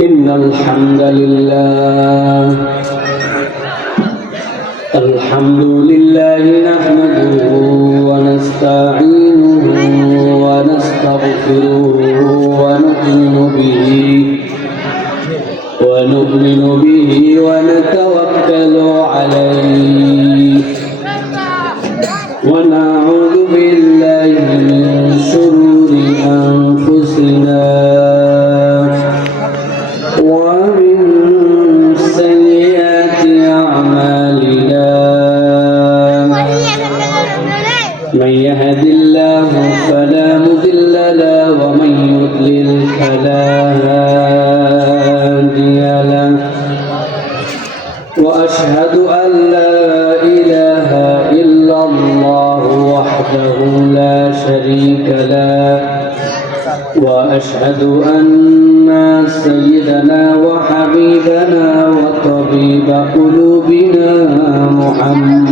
إن الحمد لله نحمده ونستعينه ونستغفره ونؤمن به ونتوكل عليه ونعوذ بالله من شرور أنفسنا ومن سيئات أعمالنا من يهد الله فلا مضل له ومن يضلل فلا هادي له وأشهد أن لا إله إلا الله وحده لا شريك له وأشهد أن سيدنا وحبيبنا وطبيب قلوبنا محمد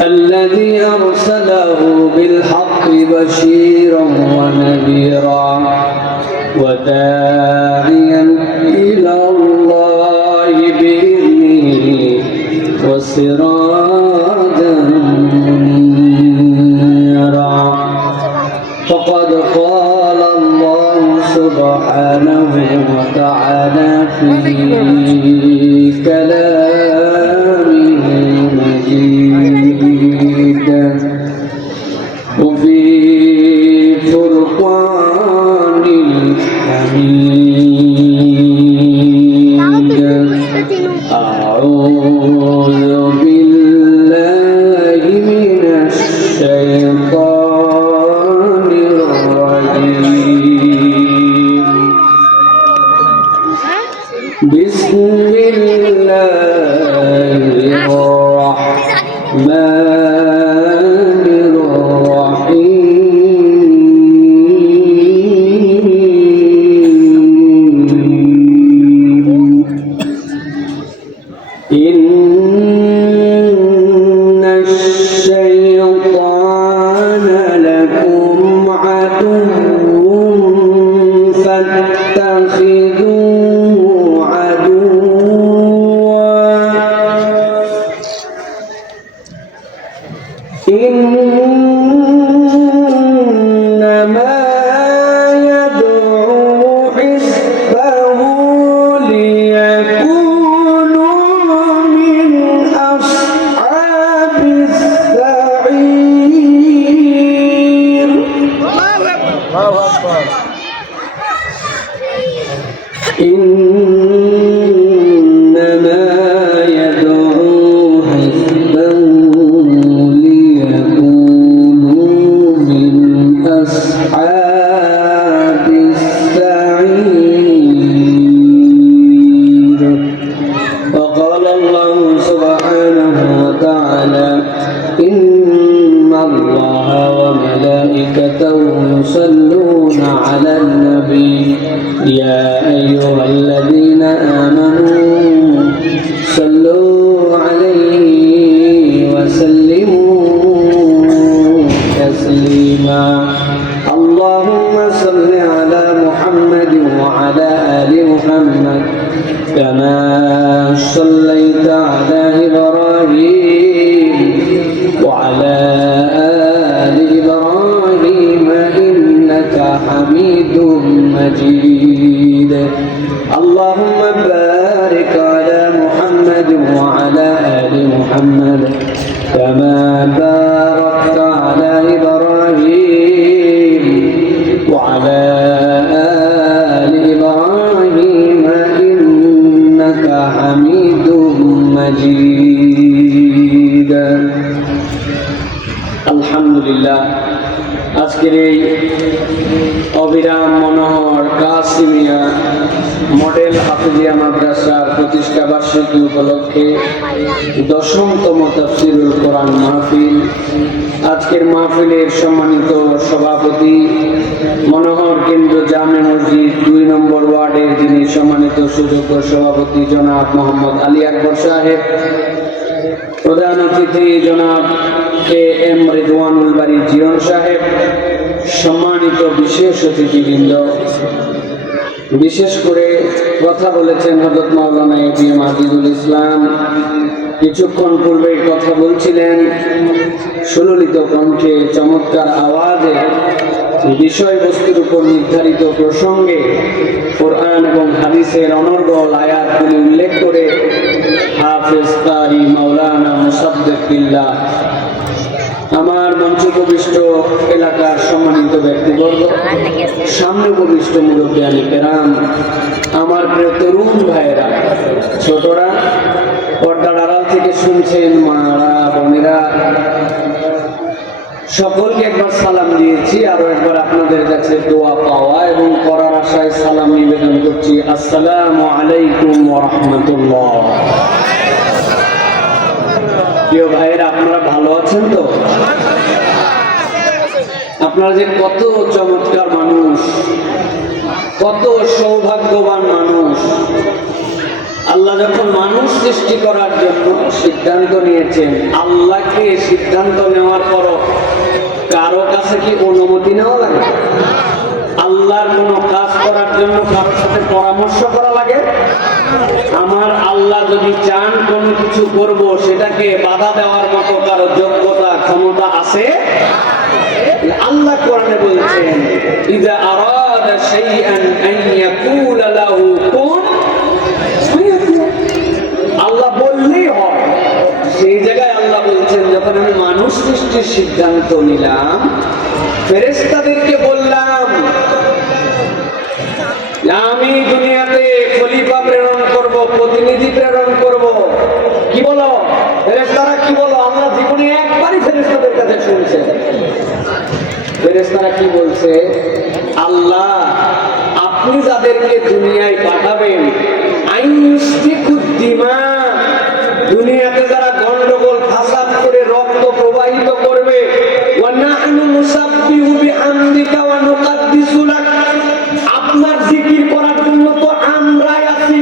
الذي أرسله بالحق بشيرا ونذيرا وداعيا إلى الله بإذنه وسراجا منيرا فقد قال الله سبحانه وتعالى في كلامه المجيد وفي فرقان الحميد أعوذ بالله من الشيطان الرجيم بسم الله الرحمن الرحيم إن الشيطان لكم عدو فاتخذوه إنما يدعو حزبه ليكونوا من أصحاب السعير إنما يدعو حزبه أصحاب السعير وقال الله سبحانه وتعالى إن الله وملائكته يصلون على النبي يا أيها الذين آمنوا صلوا عليه وسلموا تسليما اللهم صل على محمد وعلى آل محمد كما صليت على إبراهيم وعلى آل إبراهيم إنك حميد مجيد اللهم بارك على محمد وعلى آل محمد كما باركت على إبراهيم وعلى آل إبراهيم إنك حميد مجيد الحمد لله আজকের এই অবিরাম মনোহর কাসিমিয়া মডেল হাফিজিয়া মাদ্রাসার প্রতিষ্ঠা বার্ষিকী উপলক্ষে 10তম তাফসীরুল কোরআন মাহফিল। আজকের মাহফিলের সম্মানিত সভাপতি মনোহর কেন্দ্র জামে মসজিদ 2 নম্বর ওয়ার্ডের যিনি সম্মানিত সুযোগ্য সভাপতি জনাব মোহাম্মদ আলী আকবর সাহেব, প্রধান অতিথি জনাব কে এম রিজওয়ানুল বারী জীবন সাহেব, সম্মানিত বিশেষ অতিথিবৃন্দ, বিশেষ করে কথা বলেছেন হযরত মাওলানা এটিএম আজিজুল ইসলাম। কিছুক্ষণ পূর্বে কথা বলছিলেন সুললিত কণ্ঠে, চমৎকার আওয়াজে বিষয়বস্তুর উপর নির্ধারিত প্রসঙ্গে কোরআন এবং হাদিসের অনর্গল আয়াতগুলি উল্লেখ করে হাফেজ কারি মাওলানা মুসাদ্দিক বিল্লাহ, আমার মঞ্চোপবিষ্ট এলাকার সম্মানিত ব্যক্তিবর্গ, সামনে উপবিষ্ট মুরব্বিয়ানি কেরাম, আমার প্রিয় তরুণ ভাইয়েরা, ছোটরা, পর্দার আড়াল থেকে শুনছেন মারা বোনেরা, সকলকে একবার সালাম দিয়েছি। আরো একবার আপনাদের কাছে দোয়া পাওয়া এবং করার আশায় সালাম নিবেদন করছি। আসসালামু আলাইকুম ওয়া রাহমাতুল্লাহ। প্রিয় ভাইয়েরা, আপনারা ভালো আছেন তো? আপনারা যে কত চমৎকার মানুষ, কত সৌভাগ্যবান মানুষ। আল্লাহ যখন মানুষ সৃষ্টি করার জন্য সিদ্ধান্ত নিয়েছেন, আল্লাহকে সিদ্ধান্ত নেওয়ার পরও কারো কাছে কি অনুমতি নেওয়া লাগে? আল্লাহর কোনো কাজ করার জন্য কারোর সাথে পরামর্শ করা লাগে? আমার আল্লাহ যদি চান কোনো কিছু করব, সেটাকে বাধা দেওয়ার মতো কারো যোগ্যতা ক্ষমতা আছে? আল্লাহ কোরআনে বলছেন, ইযা আরাদা শাইআন আন ইয়াকুলা লাহু কুন ফায়াকুন। আল্লাহ বললেই হয়। সেই জায়গায় আল্লাহ বলছেন, যখন আমি মানুষ সৃষ্টির সিদ্ধান্ত নিলাম, ফেরেশতাদেরকে বললাম আমি দুনিয়াতে খলিফা প্রেরণ করব, প্রতিনিধি প্রেরণ করব। কি বলো ফেরেশতারা, কি বলো? আল্লাহ জীবনে একবারই ফেরেশতাদের কাছে শুনছে। ফেরেশতারা কি বলছে? আল্লাহ, আপনি যাদেরকে দুনিয়ায় পাঠাবেন, আইনুসফিকুদ্দিমা, দুনিয়াতে যারা গন্ডগোল ফাসাদ করে রক্ত প্রবাহিত করবে, ওয়া নাহনু নুসাব্বিহু বিহামদিকা ওয়া নুকাদ্দিসু লাক, আপনার জিকির করার জন্য তো আমরাই আছি,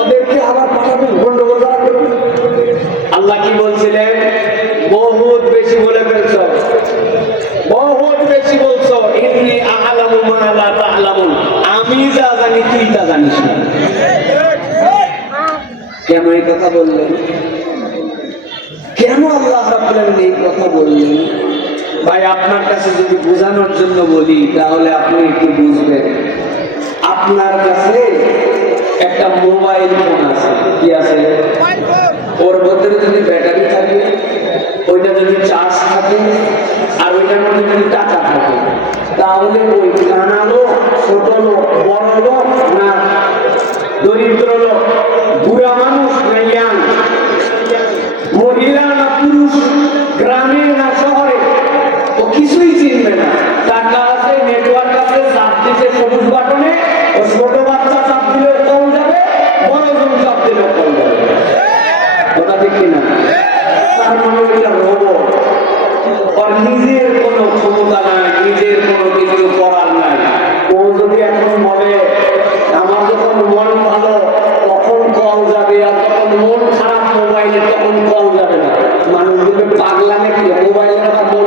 ওদেরকে আবার পাঠাবেন গন্ডগোল যারা করবে। আল্লাহ কি বলছিলেন? বহুত বেশি বলে ফেলছো, বহুত বেশি বলছো। ইন্নী আ'লামু মা লা তা'লামুন, আমি যা জানি তুই তা জানিস না। কেন এই কথা বললেন? কেন আল্লাহ রাব্বুল আলামিন এই কথা বললেন? ভাই, আপনার কাছে যদি বোঝানোর জন্য বলি, তাহলে আপনি একটু বুঝবেন। আপনার কাছে একটা মোবাইল ফোন আছে, কি আছে? ওর মধ্যে যদি ব্যাটারি থাকে, ওইটা যদি চার্জ থাকে, আর ওইটার মধ্যে যদি টাকা থাকে, তাহলে ওই কানা লোক, ছোট লোক, বড় লোক না দরিদ্র লোক, বুড়া মানুষ না ইয়াং, মহিলা না পুরুষ, গ্রামে না শহরে, ও কিছুই চিনবে না। টাকা আছে, নেটওয়ার্ক আছে, চাপ দিতে সবুজ বাটনে, ও ছোট বাচ্চা চাপ দিলেও কল যাবে, বড় জন চাপ দিলেও কল যাবে। ওটা ঠিক কিনা? তার মানে ওইটা রোবট। ওর নিজের কোনো ক্ষমতা নাই, নিজের কোনো কিছু করার নাই। ও যদি এখন বলে আমার যখন মন ভালো তখন কল যাবে, আর যখন মন খারাপ মোবাইলে তখন কল যাবে না। মানুষগুলো পাগলা নাকি? মোবাইলের কথা মন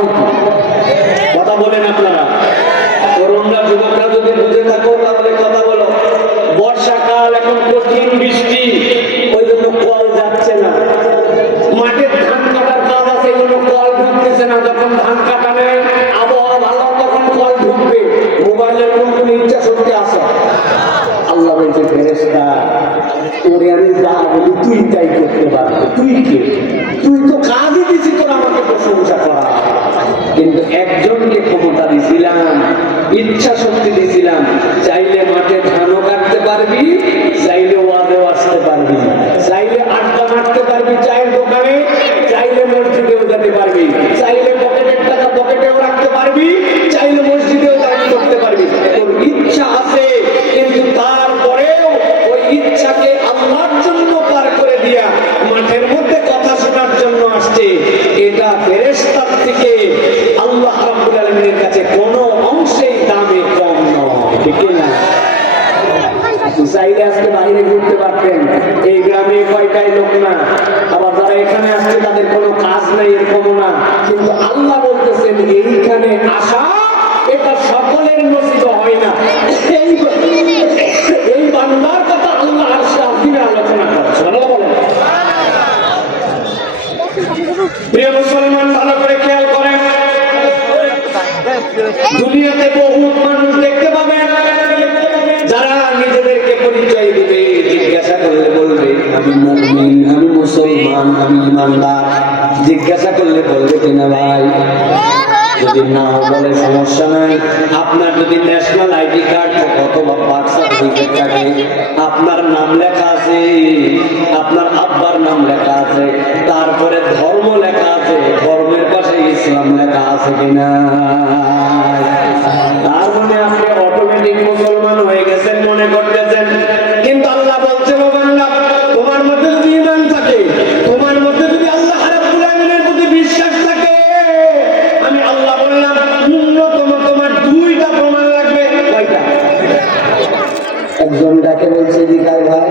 কথা বলেন আপনারা। তরুণরা, যুবকরা যদি বুঝে থাকো তাহলে কথা বলো। বর্ষাকাল, এখন কঠিন বৃষ্টি, ওই জন্য কল যাচ্ছে না। মাঠের ধান কাটার কাজ আছে, এই জন্য কল ঢুকতেছে না। যখন ধান কাটা নেয়, আবহাওয়া ভালো, তখন কল ঢুকবে। মোবাইলের কোন ইচ্ছা শক্তি আছে? আল্লাহ বলছে, ফেরেশতা, তোরে আমি যা বলি তুই তাই করতে পারবি। তুই কে? তুই তো কাজই দিছি তোর আমাকে প্রশংসা করা। কিন্তু একজনকে ক্ষমতা দিছিলাম, ইচ্ছা শক্তি দিছিলাম। চাইলে মাঠে ধানও কাটতে পারবি, চাইলে ওয়াদেও আসতে পারবি, চাইলে আড্ডা মারতে পারবি চায়ের দোকানে, চাইলে মসজিদেও যেতে পারবি, চাইলে পকেটের টাকা পকেটেও রাখতে পারবি, চাইলে মসজিদেও দান করতে পারবি। তোর ইচ্ছা আছে, কিন্তু তারপরেও ওই ইচ্ছাকে আল্লাহর জন্য পার করে দিয়া মাঠের মধ্যে কথা শোনার জন্য আসছে। এটা ফেরেশতার থেকে আল্লাহ রাব্বুল আলামিনের কাছে কোনো অংশেই দামে কম নয়। ঠিক না? চাইলে আজকে বাইরে ঘুরতে পারতেন, এই গ্রামে কয়টাই লোক না, আবার যারা এখানে আসছে তাদের কোনো কাজ নাই, এরকম না। কিন্তু আল্লাহ বলতেছেন, এইখানে আসা এটা ফলের নসিব হয় না। এই বান্দার কথা আল্লাহ আরশে আজিমে আলোচনা করছে। আল্লাহ বলেন, প্রিয় মুসলমান ভালো করে খেয়াল করেন, দুনিয়াতে বহুত মানুষ দেখতে পাবেন যারা নিজেদেরকে পরিচয় দিবে, জিজ্ঞাসা করলে বলবে আমি মুমিন, আমি মুসলমান, আমি ইমানদার। জিজ্ঞাসা করলে বলবে কিনা ভাই? যদি না বলে সমস্যা নাই। আপনার যদি ন্যাশনাল আইডি কার্ড থাকে অথবা বার্থ সার্টিফিকেট থাকে, আপনার নাম লেখা আছে, আপনার আব্বার নাম লেখা আছে, তারপরে ধর্ম লেখা আছে, ধর্মের পাশে ইসলাম লেখা আছে কিনা, তার মানে আপনি অটোমেটিক মুসলমান হয়ে গেছেন মনে করতেছেন। কিন্তু আল্লাহ বলছে তোমার মধ্যে যদি ঈমান থাকে, তোমার মধ্যে যদি আল্লাহ রাব্বুল আলামিনের প্রতি বিশ্বাস থাকে, আমি আল্লাহ বললাম ন্যূনতম তোমার দুইটা প্রমাণ লাগবে। কয়টা? একজন ডাকে বলছে দিকার ভাই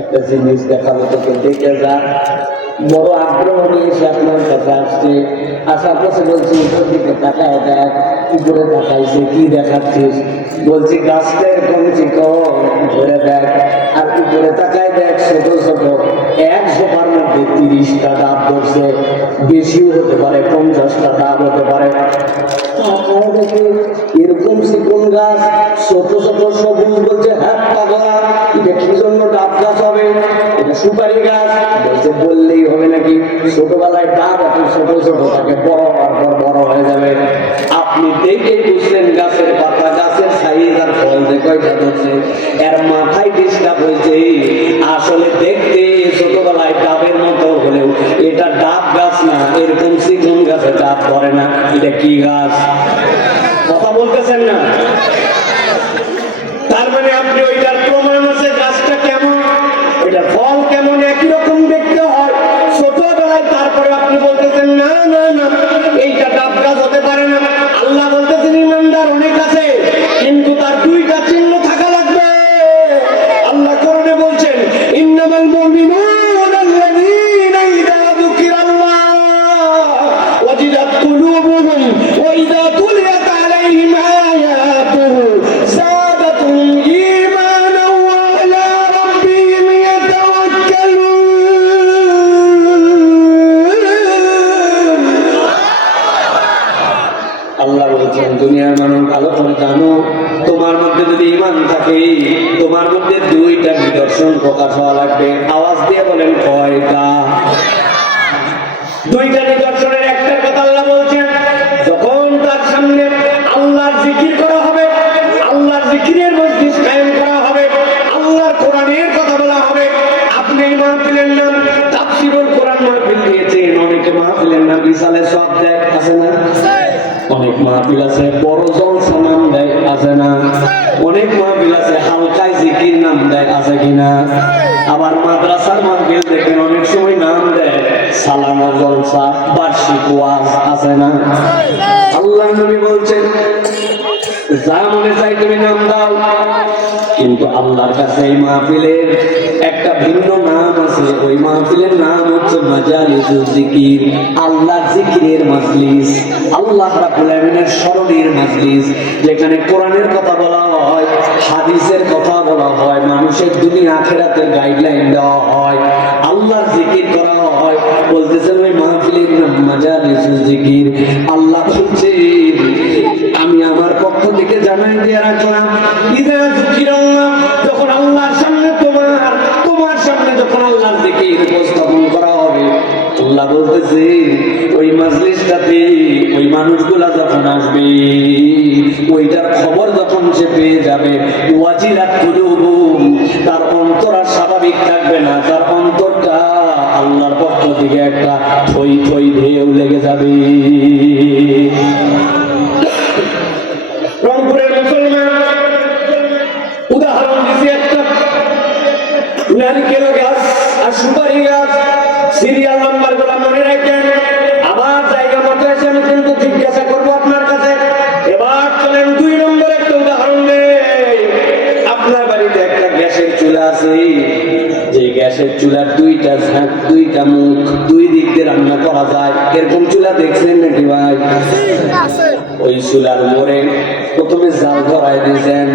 একটা জিনিস দেখাবো তোকে, দেখে যা। বড় আগ্রহ নিয়ে এসে আপনার কাছে আসছে, আসার পথে বলছি উপর দিকে তাকায় দেখ। উপরে তাকাইছে, কি দেখাচ্ছিস? বলছি গাছটা এরকম চিকন, ধরে দেখ। আর উপরে তাকায় দেখ ছোট ছোট, এক ঝোপার মধ্যে 30টা ডাব ধরছে, বেশিও হতে পারে, 50টা ডাব হতে পারে। এরকম চিকন গাছ, ছোট ছোট সবুজ। বলছে হ্যাঁ পাগলা, এটা কি জন্য ডাব গাছ হবে? এটা সুপারি গাছ। বলছে বললেই হবে নাকি? ছোটবেলায় ডাব এত ছোট ছোট থাকে, বড় হওয়ার পর বড় হয়ে যাবে। আপনি দেখে বুঝলেন গাছের পাতা, গাছের সাইজ আর ফল যে কয়টা ধরছে, এর মাথায় ডিস্টার্ব হয়েছে। আসলে দেখতে ছোটবেলায় ডাবের মতো হলেও এটা ডাব গাছ না, এরকম চিকন গাছে ডাব ধরে না। এটা কি গাছ? কথা বলতেছেন না? তার মানে আপনি ওইটার প্রমাণ আছে গাছটা কেমন, ওইটার ফল কেমন, একই রকম দেখতে হয় ছোটবেলায়। তারপরে আপনি বলতেছেন না না না এইটা ডাব গাছ হতে পারে না। আল্লাহ বলতেছেন ইমানদার অনেক আছে, কিন্তু তার দুইটা চিহ্ন থাকা লাগবে। আল্লাহ কোরআনে বলছেন ইন্নামাল মুমিনুনা আল্লাযীনা ইযা যুকিরাল্লাহ ওয়াজিলাত কুলুবুহুম ওয়া ইযা তুলিয়াত আলাইহিম আয়াতুহু যাদাতুহুম ঈমানান ওয়া আলা রাব্বিহিম ইয়াতাওয়াক্কালুন। আল্লাহ বলছেন দুনিয়ার মানুষ ভালো করে জানো, তোমার মধ্যে যদি ঈমান থাকে, তোমার মধ্যে দুইটা নিদর্শন প্রকাশ হওয়া লাগবে। আওয়াজ দিয়ে বলেন কয়টা? দুইটা নিদর্শনের একটা কথা আল্লাহ বলছেন, যখন তার সামনে আল্লাহর জিকির করা হবে, আল্লাহর জিকিরের মজলিস কায়েম করা হবে, আল্লাহর কোরআনের কথা বলা হবে। আপনি এই মাহফিলের নাম তাফসীরুল কোরআন মাহফিল দিয়েছেন, অনেকে মাহফিলের নাম রিসালে সব দেয়, আছে না? অনেক মাহফিল আছে বড় জলসা নাম দেয়, আছে না? অনেক মাহফিল আছে হালকায় জিকির নাম দেয়, আছে কিনা? আবার মাদ্রাসার মাহফিল দেখেন অনেক সময় নাম দেয় সালানা জলসা, বার্ষিক ওয়াজ, আছে না? আল্লাহ নবী বলছেন যা মনে চাই তুমি নাম দাও, কিন্তু আল্লাহর কাছে এই মাহফিলের একটা ভিন্ন নাম আছে। ওই মাহফিলের নাম হচ্ছে মাজালিসুল জিকির, আল্লাহর জিকিরের মজলিস, আল্লাহ রাব্বুল আলামিনের স্মরণের মজলিস, যেখানে কোরআনের কথা বলা হয়, হাদিসের কথা বলা হয়, মানুষের দুনিয়া আখিরাতের গাইডলাইন দেওয়া হয়, আল্লাহর জিকির করা হয়। বলতেছেন ওই মাহফিলের নাম মাজালিসুল জিকির। আল্লাহ বলছে আমি আমার পক্ষ থেকে জানাই দিয়ে রাখলাম, ইযা যুকিরাল্লাহ, যখন আল্লাহর সামনে তোমার সামনে যখন আল্লাহর জিকির উপস্থাপন করা হবে, আল্লাহ বলতেছে ওই মাজলিসটাতে ওই মানুষগুলা যখন আসবে, ওইটার খবর যখন সে পেয়ে যাবে, ওয়াজিলাত কুলুবুহুম, তার অন্তর আর স্বাভাবিক থাকবে না, তার অন্তরটা আল্লাহর পক্ষ থেকে একটা থই থই ঢেউ লেগে যাবে। রংপুরের মুসলমান উদাহরণ দিচ্ছি, একটা নারিকেল গাছ আর সুপারি গাছ, সিরিয়াল নাম্বার গুলা মনে রাখেন। আবার জায়গা মতো এসে আমি কিন্তু জিজ্ঞাসা করবো আপনার কাছে। এবার চলেন 2 নম্বর একটা উদাহরণ নেই। আপনার বাড়িতে একটা গ্যাসের চুলা আছে, যে গ্যাসের চুলার দুইটা ঝাঁক, দুইটা মুখ, দুই দিক দিয়ে রান্না করা যায়, এরকম চুলা দেখছেন নাকি ভাই? ওই চুলার মোড়ে প্রথমে জাল ধরাই দিয়েছেন,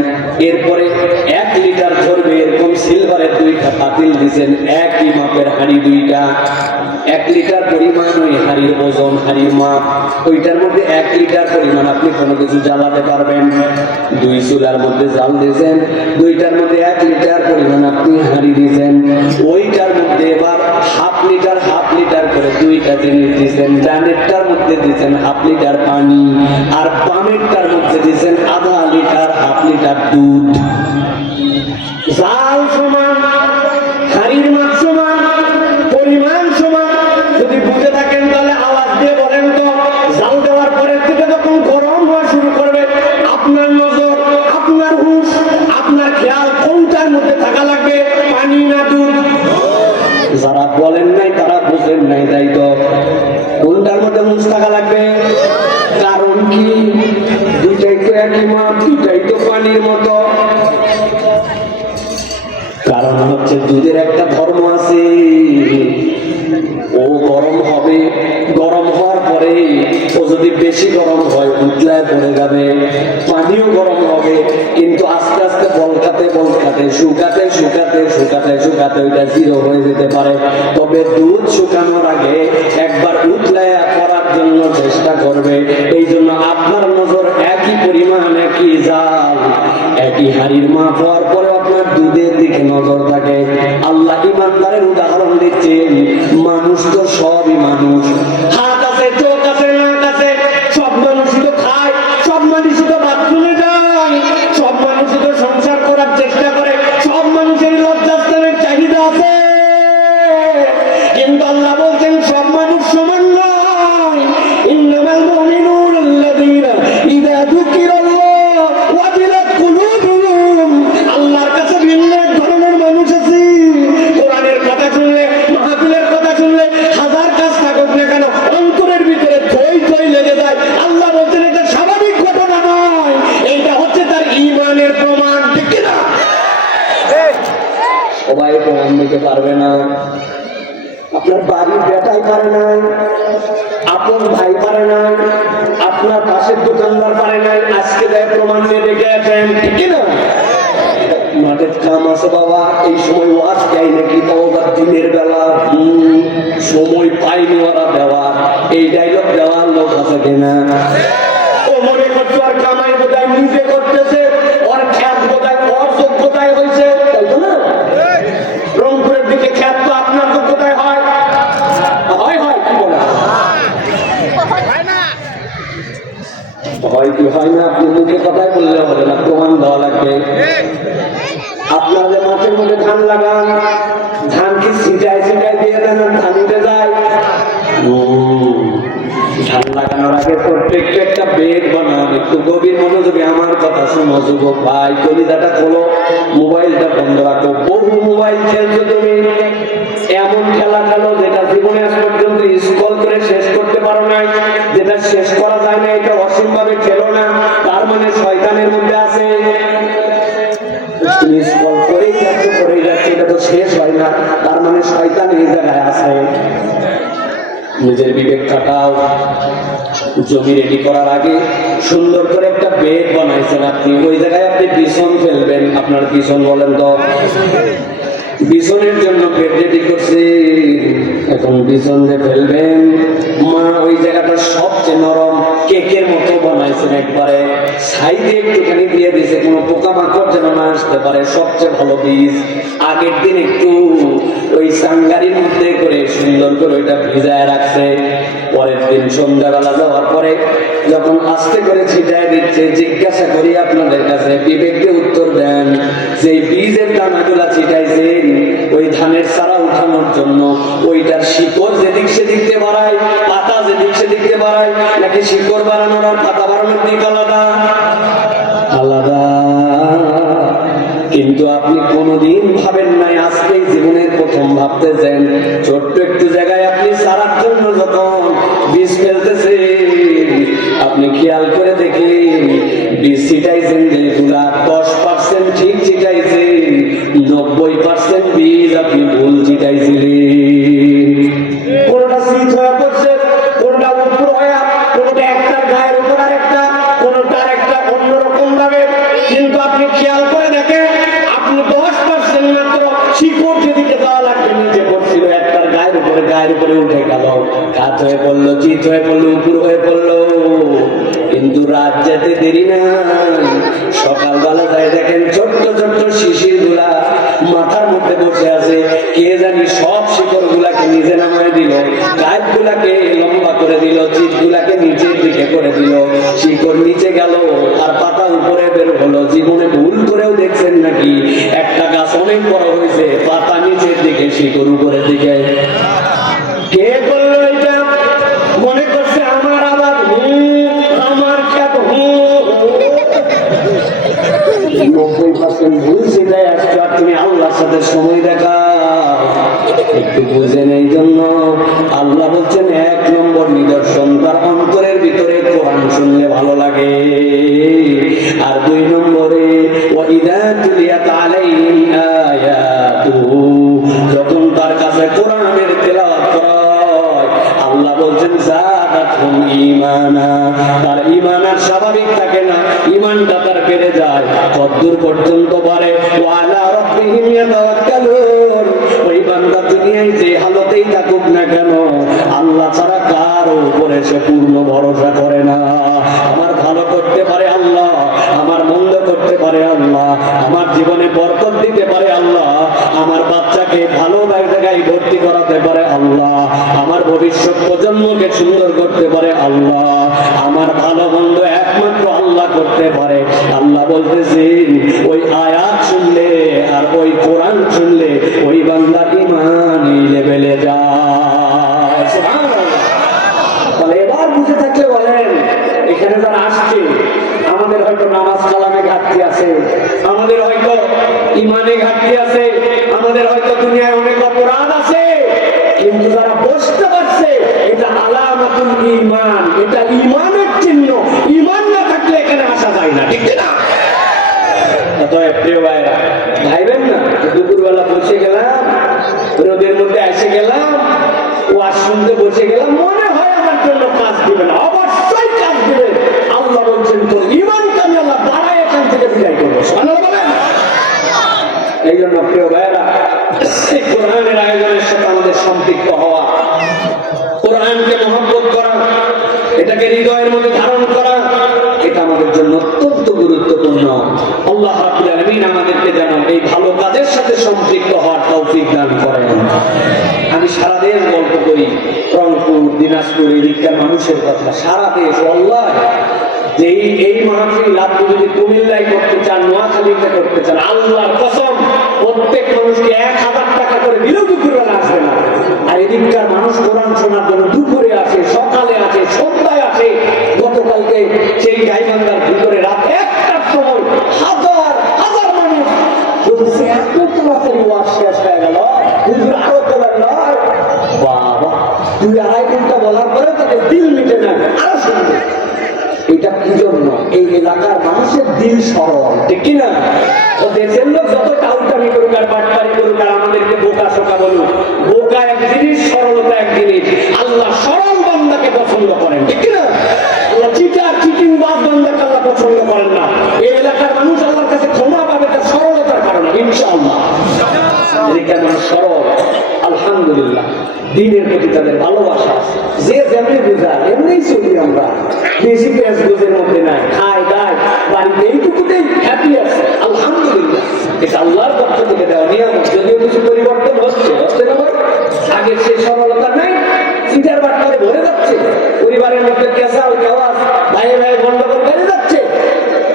এরপরে 1 লিটার ধরবে এরকম সিলভারের 2টা পাতিল দিয়েছেন, একই মাপের হাঁড়ি 2টা, 1 লিটার পরিমাণ ওই হাঁড়ির ওজন, হাঁড়ির মাপ, ওইটার মধ্যে 1 লিটার পরিমাণ আপনি কোনো কিছু জ্বালাতে পারবেন। 2 চুলার মধ্যে জাল দিয়েছেন, 2টার মধ্যে 1 লিটার পরিমাণ আপনি হাঁড়ি দিয়েছেন, ওইটার মধ্যে এবার হাফ লিটার করে 2টা জিনিস দিয়েছেন। ডানেরটার মধ্যে দিয়েছেন হাফ লিটার পানি, আর বামেরটার মধ্যে দিয়েছেন আধা লিটার, হাফ লিটার দুধ। জাল সমান, হাঁড়ির মাপ সমান, পরিমাণ সমান। যদি বুঝে থাকেন তাহলে আওয়াজ দিয়ে বলেন তো, জাল দেওয়ার পরের থেকে যখন গরম হওয়া শুরু করবে, আপনার নজর, আপনার হুঁশ, আপনার খেয়াল কোনটার মধ্যে থাকা লাগবে, পানি না দুধ? যারা বলেন নাই তারা বুঝেন নাই, তাই তো। কোনটার মধ্যে হুঁশ থাকা লাগবে? কারণ কি? দুটাই তো একই মাপ, দুটাই তো পানির মতো। কারণ হচ্ছে দুধের একটা ধর্ম আছে, ও গরম হবে, গরম হওয়ার পরে ও যদি বেশি গরম হয় উতলায় পড়ে যাবে। পানিও গরম হবে, কিন্তু আস্তে আস্তে বলকাতে শুকাতে ওইটা জিরো হয়ে যেতে পারে। তবে দুধ শুকানোর আগে একবার উতলায় করার জন্য চেষ্টা করবে। এই জন্য আপনার নজর একই পরিমাণ, একই জাল, একই হাঁড়ির মাপ হওয়ার পরে আপনার দুধের দিকে নজর থাকে। আল্লাহ ইমানদারের উদাহরণ দিচ্ছেন। মানুষ তো সবই মানুষ, হাত আছে, চোখ আছে, নাক আছে, সব মানুষই তো খায়, সব মানুষই তো বাথরুমে যায়, সব মানুষই তো সংসার করার চেষ্টা করে, সব মানুষের লজ্জাস্থানের চাহিদা আছে। কিন্তু আল্লাহ বলছেন সব মানুষ সমান নয়। ইন্নামাল মুমিনুনা আল্লাযীনা ইযা যুকিরাল্লাহু ওয়াজিলাত কুলুবুহুম। আল্লাহর কাছে ভিন্ন এক ধরনের মানুষ আছে। কোরআনের কথা শুনলে, মাহফিলের কথা শুনলে, হাজার কাজ থাকুক না কেন, অন্তরের ভিতরে থই লেগে যায়। আল্লাহ বলছেন এটা স্বাভাবিক ঘটনা নয়, এইটা হচ্ছে তার ঈমানের প্রমাণ। ঠিক কি না? সবাই প্রমাণ দিতে পারবে না। আপনার বাড়ির বেটাই পারে নাই, আপন ভাই পারে নাই, আপনার পাশের দোকানদার পারে নাই, আজকে দেয় প্রমাণ দিয়ে দেখে আছেন। ঠিক কি না? মাঠের কাম আছে বাবা, এই সময় ওয়াজ দেয় নাকি, তওবা দিনের বেলা সময় পাইনি ওরা দেওয়া, এই ডায়লগ দেওয়ার লোক আছে কিনা? ও মনে করছো আর কামাই বোধহয় নিজে করতেছে, ওর খ্যাত বোধহয় ওর যোগ্যতায় হয়েছে, তাই তো না? রংপুরের দিকে খ্যাত তো আপনার যোগ্যতায় হয়, কি বলে হয় কি হয় না? আপনি মুখে কথাই বললে হবে না, প্রমাণ দেওয়া লাগবে। আপনার যে মাঠের মধ্যে ধান লাগান, ধান কি ছিটায় দিয়ে দেন, ধান উঠে যায়? ধান লাগানোর আগে প্রত্যেকটা একটা বেড বানান। একটু গভীর মনোযোগে আমার কথা শোনো যুবক ভাই, কলিজাটা খোলো, মোবাইলটা বন্ধ রাখো। বহু মোবাইল খেলছো তুমি, এমন খেলা খেলো যেটা জীবনে আজ পর্যন্ত স্ক্রল করে শেষ করতে পারো না, যেটা শেষ করা যায় না, এটা অসীম ভাবে খেলো না। তার মানে শয়তানের মধ্যে আছে। তুমি স্ক্রল করেই যাচ্ছে, এটা তো শেষ হয় না, তার মানে শয়তান এই জায়গায় আছে। নিজের বিবেক খাটাও। জমি রেডি করার আগে সুন্দর করে একটা বেড বানাইছেন আপনি, ওই জায়গায় আপনি বিছন ফেলবেন। আপনার বিছন বলেন তো, বিছনের জন্য বেড রেডি করছে, এখন বিছন যে ফেলবেন, মা ওই জায়গাটা সবচেয়ে নরম, কেকের মতো বানাইছেন একবারে, সাইডে একটুখানি দিয়ে দিয়েছে কোনো পোকামাকড় যেন না আসতে পারে, সবচেয়ে ভালো বীজ। আগের দিন একটু ওই সাঙ্গারির মধ্যে করে সুন্দর করে ওইটা ভিজায় রাখছে। পরের দিন সন্ধ্যাবেলা যাওয়ার পরে যখন আস্তে করে ছিটায় দিচ্ছে, জিজ্ঞাসা করি আপনাদের কাছে, বিবেককে উত্তর দেন, যে বীজের দানাগুলা ছিটাইছেন ওই ধানের চারা উঠানোর জন্য, ওইটার শিকড় যেদিক সেদিকতে বাড়ায়, পাতা যেদিক সেদিকতে বাড়ায়, নাকি শিকড় বাড়ানোর আর পাতা বাড়ানোর দিক আলাদা? আলাদা। কিন্তু আপনি কোনোদিন ভাবেন নাই, আজকেই জীবনের প্রথম ভাবতেছেন। ছোট্ট একটু জায়গায় আপনি চারার জন্য যখন বীজ ফেলতেছেন, আপনি খেয়াল করে দেখেন বীজ ছিটাইছেন যেগুলা 10% ঠিক ছিটাইছেন, 90% বীজ আপনি ভুল ছিটাইছিলেন। কোনটা শীত হয়ে পড়ছে, কোনটা উপর হয়ে, কোনটা একটা গায়ের উপর আর একটা, কোনটা একটা অন্যরকম উপরে উঠে গেল, কাত হয়ে পড়লো, চিত হয়ে পড়লো, উপর হয়ে পড়লো। কিন্তু রাত যেতে দেরি না, সকালবেলা যায় দেখেন ছোট্ট ছোট্ট শিশির গুলা মাথার মধ্যে বসে আছে। কে জানি সব শিকড় গুলাকে নিজে নামায় দিল, গাছ গুলাকে লম্বা করে দিল, চিত গুলাকে নিচের দিকে করে দিল। শিকড় নিচে গেল আর পাতা উপরে বের হলো। জীবনে ভুল করেও দেখছেন নাকি একটা গাছ অনেক বড় হয়েছে, পাতা নিচের দিকে, শিকড় উপরের দিকে? কে করলো এটা? মনে করছে আমার আবার আমার খ্যাত 90% ভুল সেটাই আসছো। আর তুমি আল্লাহর সাথে সময় দেখা একটু বুঝে নেই জন্য আল্লাহ বলছেন 1 নম্বর নিদর্শন, তার অন্তরের ভিতরে কোরআন শুনলে ভালো লাগে। আর 2 নম্বরে ওয়াইদা তুলিয়াত আলাইহিম আয়াতুহু, যখন তার কাছে কোরআনের তেলাওয়াত করা হয় আল্লাহ বলছেন যাদাতহুম ঈমানা, তার ঈমান আর স্বাভাবিক থাকে না, ঈমানটা তার বেড়ে যায়। কতদূর পর্যন্ত পারে? ওয়া আলা রাব্বিহিম ইয়াতাওয়াক্কালুন, ওই বান্দা দুনিয়ায় যে হালতেই থাকুক না কেন আল্লাহ ছাড়া কারো উপরে সে পূর্ণ ভরসা করে না। আমার ভালো করতে পারে আল্লাহ, আমার মন্দ করতে পারে আল্লাহ, আমার জীবনে বরকত দিতে পারে আল্লাহ, আমার বাচ্চাকে ভালো জায়গায় ভর্তি করাতে পারে আল্লাহ, আমার ভবিষ্যৎ প্রজন্মকে সুন্দর করতে পারে আল্লাহ, আমার ভালো মন্দ একমাত্র আল্লাহ করতে পারে। আল্লাহ বলতেছেন ওই আয়াত শুনলে আর ওই কোরআন শুনলে ওই বান্দার ঈমান এই লেভেলে যায়। সুবহানাল্লাহ। তাহলে এবার বুঝে থাকলে বলেন, এখানে যারা আসছে আমাদের হয়তো নামাজ কালামে ঘাটতি আছে, আমাদের হয়তো ঈমানে ঘাটতি আছে, আমাদের হয়তো দুনিয়ায় অনেক অপরাধ আছে, কিন্তু যারা বসতে পারছে এটা আলামাতুল ঈমান, এটা ঈমানের চিহ্ন। ঈমান না থাকলে এখানে আসা যায় না, ঠিক না? অতএব প্রিয় ভাইরা, ভাইবেন না দুপুরবেলা বসে গেলাম, রোদের মধ্যে এসে গেলাম, ওয়াজ শুনতে বসে গেলাম, মনে হয় আমার জন্য কাজ দিবে না। অবশ্যই কাজ দিবে। আল্লাহ বলছেন তো ঈমানকে আমি আল্লাহ বাড়ায় এখান থেকে বিদায় করবো। সুবহানাল্লাহ বলেন। এই জন্য প্রিয় ভাইরা, এই কোরআনের আয়োজনের সাথে আমাদের সম্পৃক্ত হওয়া, কোরআনকে মহব্বত করা, এটাকে হৃদয়ের মধ্যে ধারণ করা, এটা আমাদের জন্য অত্যন্ত গুরুত্বপূর্ণ। আল্লাহ রাব্বুল আলামিন আমাদেরকে যেন এই ভালো কাজের সাথে সম্পৃক্ত হওয়ার তৌফিক দান করেন। আমি সারা দেশ গল্প করি, রংপুর, দিনাজপুর, এদিককার মানুষের কথা, সারা দেশ। আল্লাহ যে এই মাহফিল আপনি যদি কুমিল্লায় করতে চান, নোয়াখালীতে করতে চান, আল্লাহর কসম প্রত্যেক মানুষকে 1000 টাকা করে দিলেও দুপুরবেলা আসবে না। আর এদিককার মানুষ কোরআন শোনার জন্য দুপুরে আসে, সকালে আসে, সন্ধ্যায় আসে। গতকালকে সেই গাইবান্ধার ভিতরে রাত 1টার সময় হাজার হাজার মানুষ বলছে এত তাড়াতাড়ি ওয়াজ শেষ হয়ে গেল, হুজুর আরো তোলার নয়। বাবা, 2-2.5 ঘন্টা বলার পরে তাদের দিল মিটে না, আরো শুনবে। এটা কি জন্য? এই এলাকার মানুষের দিল সরল, ঠিক কিনা? ও দেশের লোক যত টাউটামি করুক আর বাটপারি করুক আর আমাদেরকে বোকা শোকা বলুক, বোকা এক জিনিস, সরলতা এক জিনিস। আল্লাহ সরল বান্দাকে পছন্দ করেন, ঠিক কিনা? আল্লাহ চিটার চিটিং বাদ বান্দাকে আল্লাহ পছন্দ করেন না। এই এলাকার মানুষ আল্লাহর কাছে ক্ষমা পাবে তার সরলতার কারণে, ইনশাআল্লাহ। এদিকের মানুষ সরল, আলহামদুলিল্লাহ। দ্বীনের প্রতি তাদের ভালোবাসা, যে যেমনি বুঝায় এমনিই চলি আমরা। বেশি পেঁয়াজ গোজের মধ্যে নাই, খায় দায়, বাড়িতে এইটুকুতেই হ্যাপি আছে, আলহামদুলিল্লাহ। এটা আল্লাহর পক্ষ থেকে দেওয়া নিয়ামত। যদিও কিছু পরিবর্তন হচ্ছে, হচ্ছে না ভাই? আগের সেই সরলতা নাই, সিটার বাট করে ভরে যাচ্ছে, পরিবারের মধ্যে কেসাল কেওয়াজ, ভাই ভাই গন্ডগোল বেড়ে যাচ্ছে।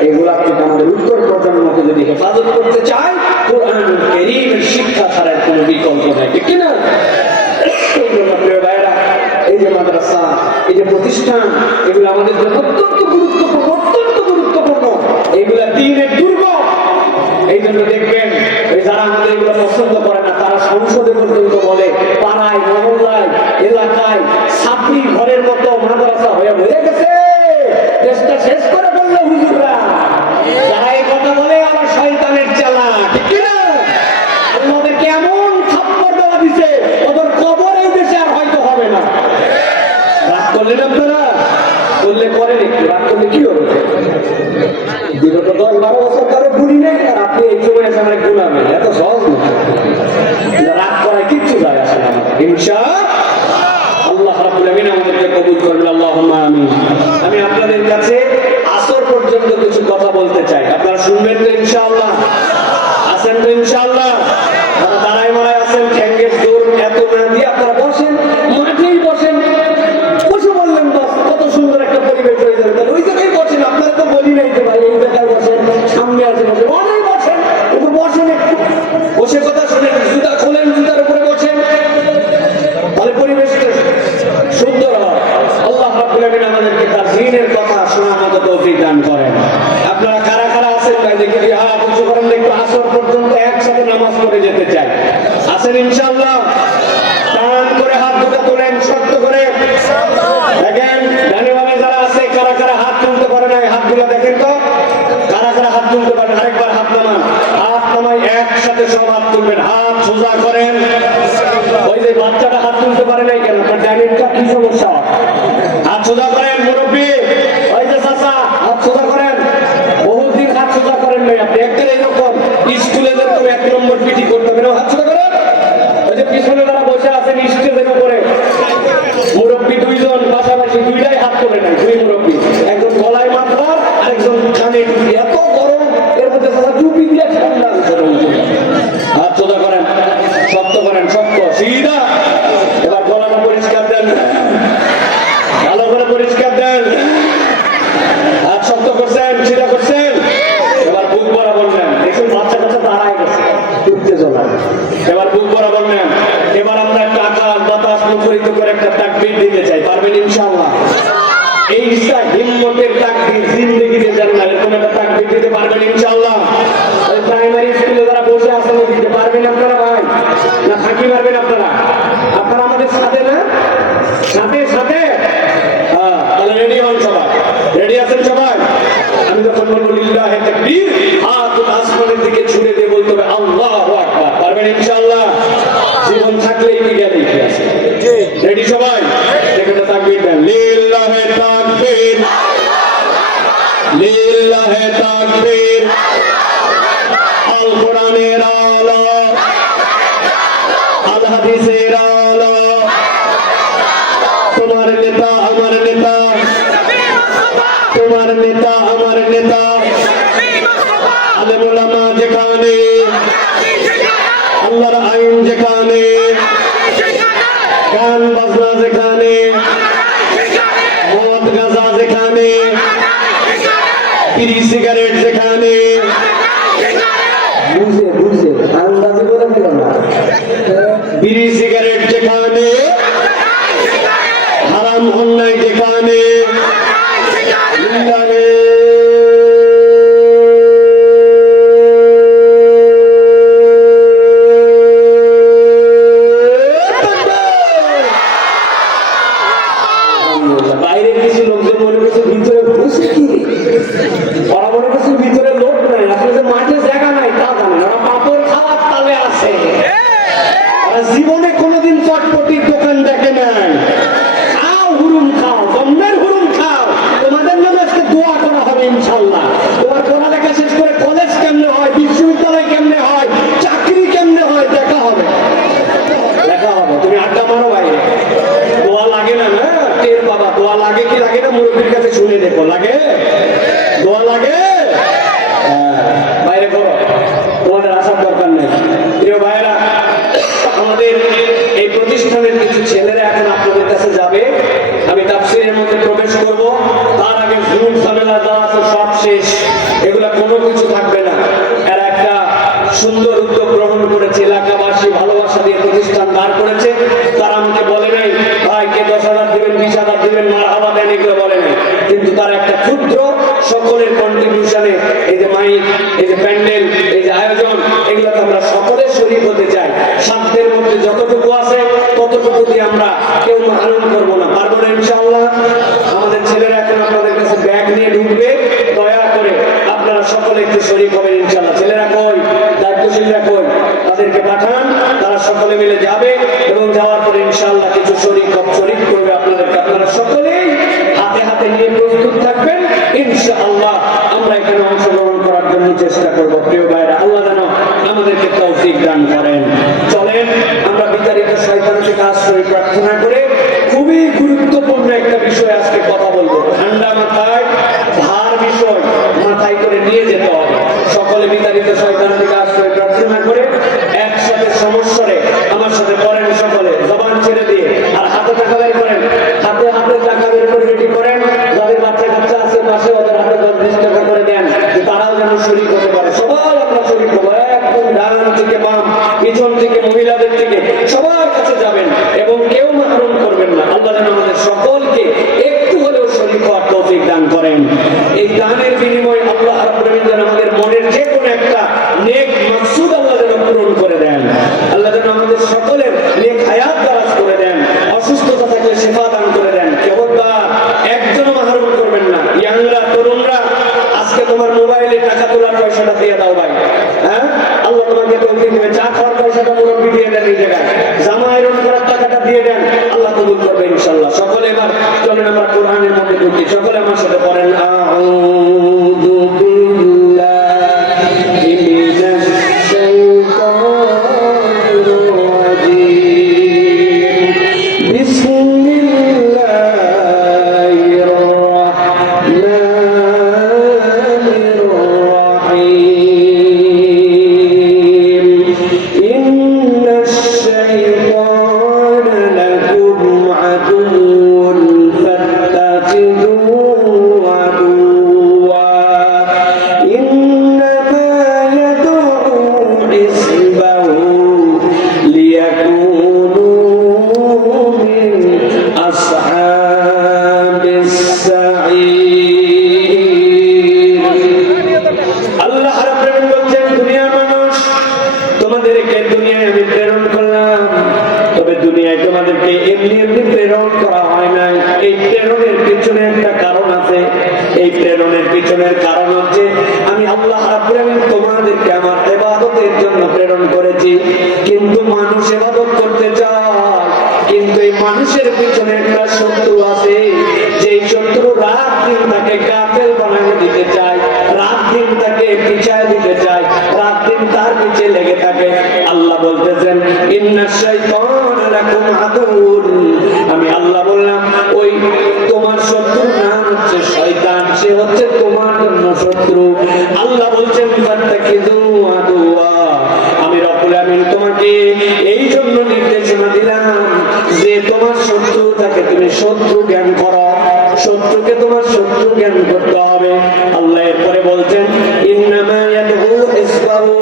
এগুলা থেকে আমাদের উত্তর প্রজন্মকে যদি হেফাজত করতে চায়, কোরআন কারীমের শিক্ষা ছাড়া কোনো বিকল্প নাই, ঠিক কিনা? প্রিয় ভাইরা, এই যে মাদ্রাসা, এই যে প্রতিষ্ঠান, এগুলো আমাদের জন্য অত্যন্ত গুরুত্বপূর্ণ, অত্যন্ত গুরুত্বপূর্ণ। এগুলা দ্বীনের দুর্গ। এই জন্য দেখবেন যারা আমাদের এগুলো পছন্দ করে না, তারা সংসদে পর্যন্ত বলে পাড়ায়, মহল্লায়, এলাকায় ছাত্রী ঘরের মতো মাদ্রাসা হয়ে বলে গেছে, দেশটা শেষ করে বললো হুজুররা। যারা এই কথা বলে আমার শয়তানের চালা, ঠিক কিনা? আমাদেরকে এমন থাপ্পড় দেওয়া দিছে, ওদের কবর এই দেশে আর হয়তো হবে না। রাগ করলেন আপনারা? বললে করেন একটু, রাগ করলে কি হবে? বিগত 10-12 বছর কারো গুলি নেই, আর আপনি এই সময় এসে আমার গুলাবেন, এত সহজ না। রাগ করায় কিচ্ছু যায় আসে না, ইনশাআল্লাহ। কবুল করবেন, আল্লাহুম্মা আমিন। আমি আপনাদের কাছে আসর পর্যন্ত কিছু কথা বলতে চাই, আপনারা শুনবেন তো ইনশাআল্লাহ? আছেন তো ইনশাআল্লাহ? আপনারা দাঁড়ায় মারায় আছেন, ঠ্যাঙ্গের জোর এত না দিয়ে আপনারা বসেন, মাঠেই বসেন, বসে বললেন বাস, কত সুন্দর একটা পরিবেশ হয়ে যাবে। তাহলে ওই জায়গায় বসেন, আপনারা তো বলি নাই যে ভাই এই জায়গায় বসেন, সামনে আছে বসেন, অনেক বসেন, একটু বসেন, একটু বসে কথা শোনেন, জুতা খোলেন, জুতার উপরে বসেন, তাহলে পরিবেশটা সুন্দর হয়। আল্লাহ রাব্বুল আমিন আমাদেরকে তার দ্বীনের কথা শোনার মতো তৌফিক দান করেন। আপনারা কারা কারা আছেন ভাই দেখি, হ্যাঁ কিছু করেন, একটু আসর পর্যন্ত একসাথে নামাজ পড়ে যেতে চাই, আছেন ইনশাআল্লাহ? টান করে হাত দুটো তোলেন, শক্ত করে দেখেন। ডানে যারা আছে, কারা কারা হাত তুলতে পারে না হাতগুলো দেখেন তো, কারা কারা হাত তুলতে পারেন? আরেকবার হাত নামান, হাত নামাই একসাথে সব হাত তুলবেন, হাত সোজা করেন। ওই যে বাচ্চাটা হাত তুলতে পারে নাই কেন? আপনার ডাইনিংটা কি সমস্যা? হাত সোজা করেন। মুরব্বী, ওই যে চাচা, হাত সোজা করেন। বহুত দিন হাত সোজা করেন নাই আপনি, একটা এরকম স্কুলে যেরকম 1 নম্বর পিটি করতে হবে, হাত সোজা করেন। ওই যে পিছনে যারা বসে আছেন স্টেজের উপরে, মুরব্বী দুইজন পাশাপাশি, দুইটাই হাত তোলে নাই, দুই মুরব্বী, একজন গলায় মাথার, আরেকজন কানে টুপি, এত গরম, এর মধ্যে চাচা টুপি দিয়ে ঠান্ডা হাত সোজা করেন, শক্ত করেন, শক্ত সিধা। এবার গলাটা পরিষ্কার দেন, ভালো করে পরিষ্কার দেন। হাত শক্ত করছেন, সিধা করছেন। এবার বুক বরাবর নেন, দেখুন বাচ্চা কাচ্চা দাঁড়ায় গেছে উত্তেজনা। এবার বুক বরাবর নেন। এবার আমরা একটা আকাশ বাতাস মুখরিত করে একটা তাকবীর দিতে চাই, পারবেন ইনশাআল্লাহ? এই হিম্মতের তাকবীর জিন্দেগিতে জানেন না, এরকম একটা তাকবীর দিতে পারবেন ইনশাআল্লাহ? ওই প্রাইমারি স্কুলে যারা বসে আছেন দিতে পারবেন আপনারা ভাই, না ফাঁকি মারবেন আপনারা? আপনারা আমাদের সাথে না, সাথে সাথে, হ্যাঁ, তাহলে রেডি হন সবাই। রেডি আছেন সবাই? আমি যখন বলবো লিল্লাহে তাকবীর, হাত আসমানের দিকে ছুড়ে দিয়ে বলতে হবে আল্লাহু আকবার, পারবেন ইনশাআল্লাহ? জীবন থাকলেই কি গেলে কি আছে? রেডি সবাই? দেখেন তাকবীর দেন, লিল্লাহে তাকবীর, লিল্লাহে তাকবীর। আল কোরআনের আলো, আল হাদিসের আলো, তোমার নেতা আমার নেতা, তোমার নেতা আমার নেতা, আলেম ওলামা যেখানে, আল্লাহর আইন যেখানে, গান বাজনা যেখানে, মদ গাঁজা যেখানে, বিড়ি সিগারেট যেখানে, বুঝে বুঝে আন্দাজে বলে দিল না, বিড়ি সিগারেট যেখানে, হারাম অন্যায় যেখানে, বাইরে কিছু লোকজন মনে করছে ভিতরে বসে কি, ওরা মনে করছে ভিতরে লোক নাই, আসলে মাঠে জায়গা নাই তা জানে, ওরা পাপড় খাওয়ার তালে আছে, ওরা জীবনে কোনোদিন চটপটির দোকান দেখে নাই। খাও হুরুম খাও, জন্মের হুরুম খাও, তোমাদের নামে আজকে দোয়া করা হবে ইনশাআল্লাহ। তোমার পড়ালেখা শেষ করে কলেজ কেমনে হয়, বিশ্ববিদ্যালয় কেমনে হয়, চাকরি কেমনে হয় দেখা হবে, দেখা হবে। তুমি আড্ডা মারো বাইরে, দোয়া লাগে না? না টের বাবা, দোয়া লাগে কি লাগে না মুরব্বীর কাছে শুনে দেখো, লাগে? দোয়া লাগে? বাইরে করো, তোমাদের আসার দরকার নেই। প্রিয় ভাইরা, আমাদের এই প্রতিষ্ঠানের কিছু ছেলেরা এখন আপনাদের কাছে যাবে, আমি তাফসীরের মধ্যে প্রবেশ করব, তার আগে জুলুম ঝামেলা যা আছে সব শেষ, এগুলা কোনো কিছু থাকবে না। এরা একটা সুন্দর উদ্যোগ গ্রহণ করেছে, এলাকাবাসী ভালোবাসা দিয়ে প্রতিষ্ঠান দাঁড় করেছে। তারা আমাকে বলে নাই ভাই কে 10,000 দিবেন, 20,000 দিবেন, মারহাবা দেন, এগুলো বলে নাই, কিন্তু তারা একটা ক্ষুদ্র সকলের কন্ট্রিবিউশনে, এই যে মাইক, এই যে প্যান্ডেল, এই যে আয়োজন, এগুলোতে আমরা সকলে শরীক হতে চাই। সাধ্যের মধ্যে যতটুকু আছে ততটুকু দিয়ে আমরা কেউ আনন্দ করবো না, পারবো না ইনশাআল্লাহ? আমাদের ছেলেরা এখন আপনাদের কাছে ব্যাগ নিয়ে ঢুকবে, দয়া করে আপনারা সকলে একটু শরীক হবেন ইনশাআল্লাহ। ছেলেরা কই, দায়িত্বশীলরা কই, তাদেরকে পাঠান, তারা সকলে মিলে যাবে এবং যাওয়ার পরে ইনশাআল্লাহ কিছু শরীক করবে আপনাদেরকে। আপনারা সকলেই হাতে হাতে নিয়ে প্রস্তুত থাকবেন ইনশাআল্লাহ। আমরা এখানে অংশগ্রহণ করার জন্য চেষ্টা করবো। প্রিয় ভাইরা, আল্লাহ যেন আমাদেরকে তৌফিক দান করেন। চলেন আমরা বিতাড়িত শয়তান থেকে আশ্রয় প্রার্থনা করে খুবই গুরুত্বপূর্ণ একটা নিয়ে যেতে হবে। সকলে বিতাড়িত শয়তান থেকে আশ্রয় প্রার্থনা করে একসাথে সমস্যারে আমার সাথে পড়েন, সকলে জবান ছেড়ে দিয়ে আর হাতে টাকা বের করেন, হাতে হাতে টাকা বের করে রেডি করেন। যাদের বাচ্চা কাচ্চা আছে পাশে ওদের হাতে 10-20 টাকা করে দেন, তারাও যেন শরীক হতে পারে। সবাই আমরা শরীক হবো, একদম ডান থেকে বাম, পিছন থেকে মহিলাদের থেকে সবার কাছে যাবেন এবং কেউ মাহরুম করবেন না। আল্লাহ যেন আমাদের সকলকে একটু হলেও শরীক হওয়ার তৌফিক দান করেন। এই দানের বিনিময়ে আল্লাহ রাব্বুল আলামিন যেন আমাদের মনের যে কোনো একটা নেক মাকসুদ আল্লাহ যেন পূরণ করে দেন। আল্লাহ যেন আমাদের সকলের নেক হায়াত দারাজ করে দেন, অসুস্থতা থাকলে শিফা দান করে দেন। খবরদার একজনও মাহরুম করবেন না। ইয়াংরা, তরুণরা, আজকে তোমার মোবাইলে টাকা তোলার পয়সাটা দিয়ে দাও ভাই, হ্যাঁ আল্লাহ তোমাকে তৌফিক দেবে। চা খাওয়ার পয়সাটা মুরব্বি দিয়ে দেন, এই জায়গায় জামা আয়রন করার টাকাটা দিয়ে দেন, আল্লাহ কবুল করবে ইনশাআল্লাহ। সকলে এবার চলেন আমরা কোরআনের মধ্যে ঢুকি। সকলে আমার সাথে পড়েন, আউযু বিল্লাহি মিনাশ শাইতানির রাজীম, বিসমিল্লাহির রাহমানির রাহিম। ইন্নাশ শাইতানা লাকুম আদুউন ফাত্তাখিযুহু আদুওয়া, ইন্নামা ইয়াদ'উ হিজবাহু লিয়াকুনু মিন আসহাবিস সাঈর। আল্লাহ রাব্বুল আলামিন বলছেন, দুনিয়ার মানুষ, তোমাদেরকে দুনিয়ায় আমি প্রেরণ করলাম, তবে দুনিয়ায় তোমাদেরকে এমনি এমনি প্রেরণ করা হয় নাই। এই প্রেরণের পিছনে একটা কারণ আছে। এই প্রেরণের পিছনের কারণ হচ্ছে আমি আল্লাহ রাব্বুল আলামিন তোমাদেরকে আমার ইবাদতের জন্য প্রেরণ করেছি। কিন্তু মানুষ ইবাদত করতে চায়, কিন্তু এই মানুষের পিছনে একটা শত্রু আছে, যেই শত্রু রাত দিন তাকে কাফের বানিয়ে দিতে চায়, রাত দিন তাকে পিছায় দিতে চায়, রাত দিন তার পিছে লেগে থাকে। আল্লাহ বলতেছেন, ইন্নাশ শাইতানা লাকুম আদুউন, আমি আল্লাহ বললাম ওই তোমার শত্রুর নাম হচ্ছে শয়তান, সে হচ্ছে তোমার জন্য শত্রু। আল্লাহ বলছেন, ফাত্তাখিযুহু আদুওয়া, আমি রব্বুল আমিন তোমাকে এই জন্য নির্দেশনা দিলাম যে তোমার শত্রু তাকে তুমি শত্রু জ্ঞান করো, শত্রুকে তোমার শত্রু জ্ঞান করতে হবে। আল্লাহ এরপরে বলছেন, ইন্নামা ইয়াদ'উ হিজবাহু,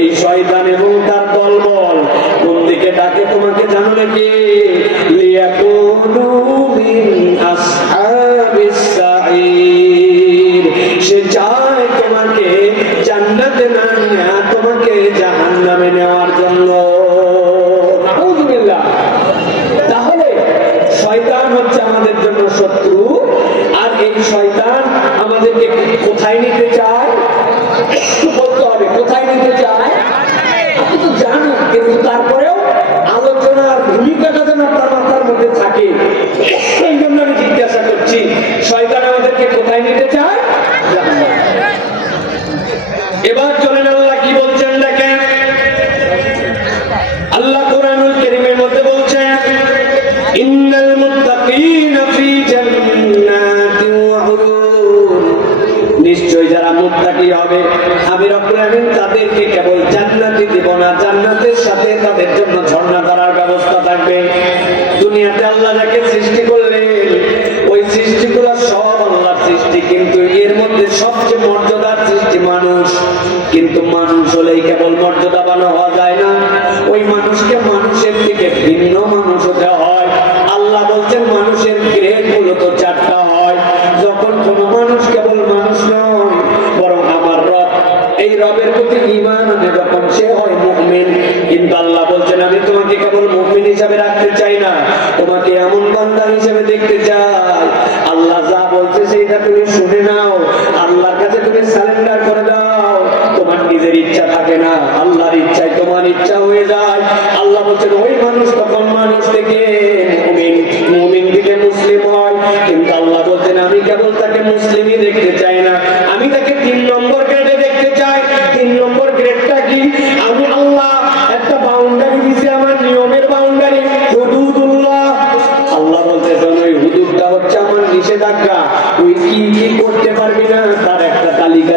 এই শয়তান এবং তার দলবল কোন দিকে ডাকে তোমাকে জানো নাকি? লিয়াকুনু মিন আসহাবিস সাঈর, সে চায় তোমাকে জান্নাতে না নিয়ে তোমাকে জাহান্নামে নেওয়ার জন্য। নাউযুবিল্লাহ। তাহলে শয়তান হচ্ছে আমাদের জন্য শত্রু, আর এই শয়তান আমাদেরকে কোথায় নিতে চায় বলতে হবে। কোথায় নিতে চায় আপনি তো জানেন, কিন্তু তারপরেও আলোচনার ভূমিকাটা যেন আপনার মাথার মধ্যে থাকে, এই জন্য আমি জিজ্ঞাসা করছি, শয়তান আমাদেরকে কোথায় নিতে চায়? এবার চলেন আল্লাহ কি বলছেন দেখেন। আল্লাহ কোরআনুল কারীমের মধ্যে বলছেন, ইন্নাল মুত্তাকিনা ফি জান্নাতিন ওয়া উয়ুন, নিশ্চয় যারা মুত্তাকি হবে আমি রব্বুল আমিন তাদেরকে কেবল জান্নাতই দিব না, জান্নাতের সাথে তাদের জন্য ঝর্ণা ধারার ব্যবস্থা থাকবে। দুনিয়াতে আল্লাহ যাকে সৃষ্টি করলেন, ওই সৃষ্টিগুলো সব আল্লাহর সৃষ্টি, কিন্তু এর মধ্যে সবচেয়ে মর্যাদার সৃষ্টি মানুষ। কিন্তু মানুষ হলেই কেবল মর্যাদাবান হওয়া যায় না, ওই মানুষকে মানুষের থেকে ভিন্ন মানুষ হতে হয়। আল্লাহ বলছেন মানুষের গ্রেড মূলত 4টা হয়। যখন কোন মানুষ কেবল মানুষ নয়, বরং আমার রব, এই রবের প্রতি ঈমান আনে, যখন সে হয় মুমিন। কিন্তু আল্লাহ বলছেন, আমি তোমাকে কেবল মুমিন হিসাবে রাখতে চাই না, তোমাকে এমন বান্দা হিসেবে দেখতে চাই আল্লাহ যা বলছে সেইটা তুমি শুনে নাও, আল্লাহর কাছে তুমি সারেন্ডার করে দাও। তোমার নিজের ইচ্ছা থাকে না, আল্লাহর ইচ্ছায় তোমার ইচ্ছা হয়ে যায়। আল্লাহ বলছেন ওই মানুষ তখন মানুষ থেকে মুমিন, মুমিন থেকে মুসলিম হয়। কিন্তু আল্লাহ বলছেন আমি কেবল তাকে মুসলিমই দেখতে চাই না, আমি তাকে 3 নম্বর গ্রেডে দেখতে চাই। 3 নম্বর গ্রেডটা কি? আমি আল্লাহ একটা বাউন্ডারি দিয়েছি, আমার নিয়মের বাউন্ডারি, হুদুদুল্লাহ। আল্লাহ বলতেছেন ওই হুদুদটা হচ্ছে আমার নিষেধাজ্ঞা, তুই কি কি করতে পারবি না তার একটা তালিকা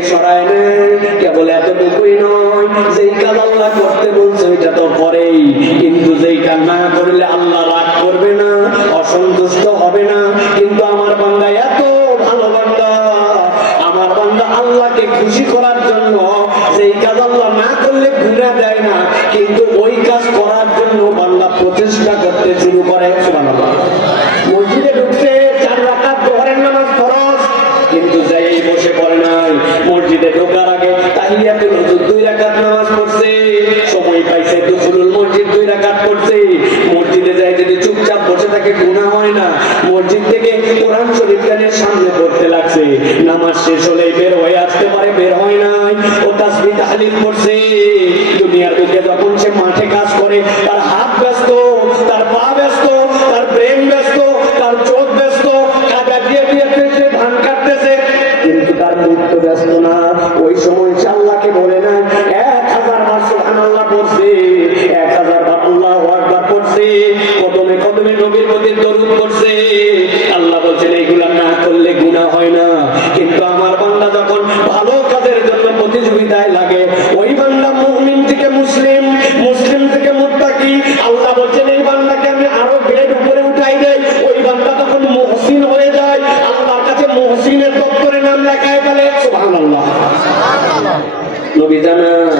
থেকে সরায় নেয়। কেবল এতটুকুই নয়, যেই কাজ আল্লাহ করতে বলছে ওইটা তো করেই, কিন্তু যেইটা না করলে আল্লাহ রাগ করবে না, অসন্তুষ্ট হবে না। কিন্তু আমার বান্দা এত ভালো বান্দা, আমার বান্দা আল্লাহকে খুশি করার জন্য যেই কাজ আল্লাহ না করলে গুনাহ দেয় না, কিন্তু ওই কাজ করার জন্য বান্দা প্রচেষ্টা করতে শুরু করে। সুবহানাল্লাহ। মসজিদে ঢুকছে, 4 রাকাত যোহরের নামাজ ফরজ, কিন্তু যাই বসে পড়ে নাই। মসজিদে ঢোকার আগে তাহিয়াতুল হুজুর 2 রাকাত নামাজ পড়ছে, সময় পাইছে দুখুলুল মসজিদ 2 রাকাত পড়ছে। মসজিদে যাই যদি চুপচাপ বসে থাকে গুনাহ হয় না। মসজিদ থেকে কোরআন শরীফ কানের সামনে পড়তে লাগছে, নামাজ শেষ হলেই বের হয়ে আসতে পারে, বের হয় নাই। ও তাসবিহ তাহলিল করছে। দুনিয়ার বুকে যখন সে মাঠে কাজ করে, তার হাত ব্যস্ত, তার পা ব্যস্ত, তার ব্রেন ব্যস্ত, তার চোখ ব্যস্ত, কাদা দিয়ে দিয়ে সে ধান কাটতেছে, কিন্তু তার মুখ তো ব্যস্ত না। ওই সময় সে আল্লাহকে বলে না 1000 বার সুবহানাল্লাহ পড়ছে, 1000 বার আল্লাহু আকবার পড়ছে, কদমে কদমে নবীর প্রতি দরুদ পড়ছে। আল্লাহ বলছেন এইগুলা না করলে গুনাহ হয় না। কিন্তু আমার বান্দা যখন ভালো কাজের জন্য প্রতিযোগিতায় লাগে, ওই বান্দা মুমিন থেকে মুসলিম, মুসলিম থেকে মুত্তাকি, আল্লাহ বলছেন এই বান্দাকে আমি আরো গ্রেড উপরে উঠাই দেই। ওই বান্দা তখন মুহসিন হয়ে যায়, আল্লাহর কাছে মুহসিনের দপ্তরে নাম লেখায় ফেলে। সুবহানাল্লাহ। নবী জানান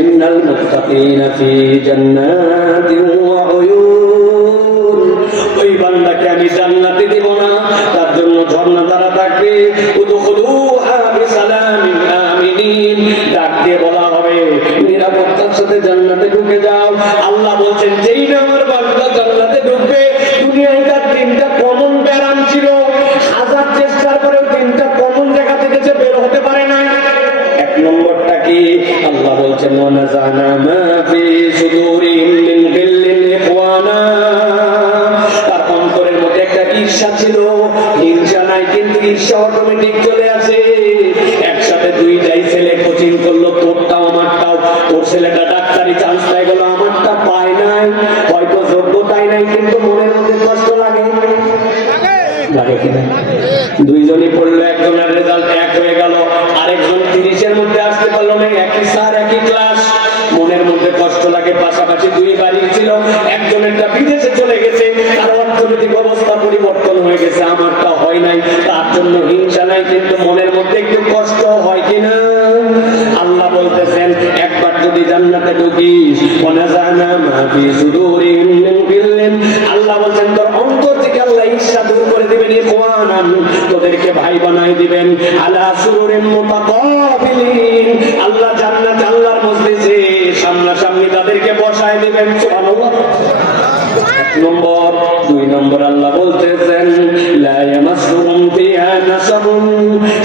ইন্নাল মুত্তাকিনা ফি জান্নাতিন ওয়া উয়ুন, ওই বান্দাকে আমি জান্নাতে দেব না, তার জন্য ঝর্ণা দ্বারা থাকবে। উদখুলুহা বিসালামিন আমিনিন, ডাক দিয়ে বলা হবে নিরাপত্তার সাথে জান্নাতে ঢুকে যাও। আল্লাহ বলছেন যেই না আমার বান্দা জান্নাতে ঢুকবে, দুনিয়ায় তার 3টা কমন ব্যারাম ছিল, 1000 চেষ্টার পরেও 3টা কমন জায়গা থেকে সে বের হতে পারে না। 1 নম্বরটা কি? আল্লাহ বলছেন ওয়ানাযানা মা ফি সুদুরিহিম মিন গিল্লিন ইখওয়ানা, তার অন্তরের মধ্যে একটা ঈর্ষা ছিল, হিংসা নাই, কিন্তু ঈর্ষা অটোমেটিক চলে আসে। একসাথে 2টাই ছেলে কোচিং করলো, তোরটাও আমারটাও, তোর ছেলেটা ডাক্তারি চান্স পেয়ে গেল, আমারটা পায় নাই, হয়তো যোগ্যতাই নাই, কিন্তু মনের মধ্যে কষ্ট লাগে, লাগে কিনা? 2জনই পড়লো, একজনের রেজাল্ট 1 হয়ে গেল, আরেকজন 30-এর মধ্যে আসতে পারলো না, একই স্যার একই ক্লাস, মনের মধ্যে কষ্ট লাগে। পাশাপাশি 2 বাড়ি ছিল, একজনেরটা বিদেশে চলে গেছে, আর অর্থনৈতিক অবস্থা পরিবর্তন হয়ে গেছে, আমারটা হয় নাই, তার জন্য হিংসা নাই, কিন্তু মনের মধ্যে একটু কষ্ট হয় কিনা? আল্লাহ বলতেছেন একবার যদি জান্নাতে ঢুকিস, ওয়ানাযানা মা ফি সুদুরিহিম মিন গিল্লিন, আল্লাহ বলছেন তোর অন্তর থেকে আল্লাহ ঈর্ষা দূর করে দিবেন, ইখওয়ানান, তোদেরকে ভাই বানাই দিবেন, আলা সুরুরিন মুতাকাবিলিন, আল্লাহ জান্নাতে আল্লাহর মজলিসে সামনাসামনি তাদেরকে বসায় দিবেন। সুবহানাল্লাহ। 1 নম্বর। 2 নম্বর আল্লাহ বলতেছেন লা ইয়ামাসসুহুম ফিহা নাসাবুন,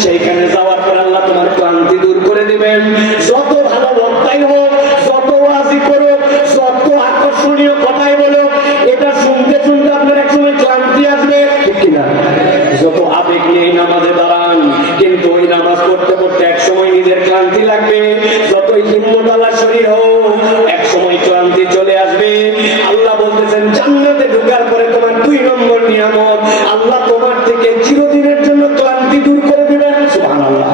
সেইখানে যাওয়ার পর আল্লাহ তোমার ক্লান্তি দূর করে দিবেন। যত ভালো বক্তাই হোক, যত ওয়াজি করুক, যত আকর্ষণীয় কথাই বলুক, এটা শুনতে শুনতে আপনার একসময় ক্লান্তি আসবে, ঠিক কিনা? যত আবেগ নিয়ে নামাজে দাঁড়ান, কিন্তু ওই নামাজ পড়তে পড়তে একসময় নিজের ক্লান্তি লাগবে। যতই হিম্মতওয়ালা শরীর হোক, একসময় ক্লান্তি চলে আসবে। আল্লাহ বলতেছেন জান্নাতে ঢোকার পরে তোমার 2 নম্বর নিয়ামত, আল্লাহ তোমার থেকে চিরদিনের জন্য ক্লান্তি দূর করে দিবেন। সুবহানাল্লাহ।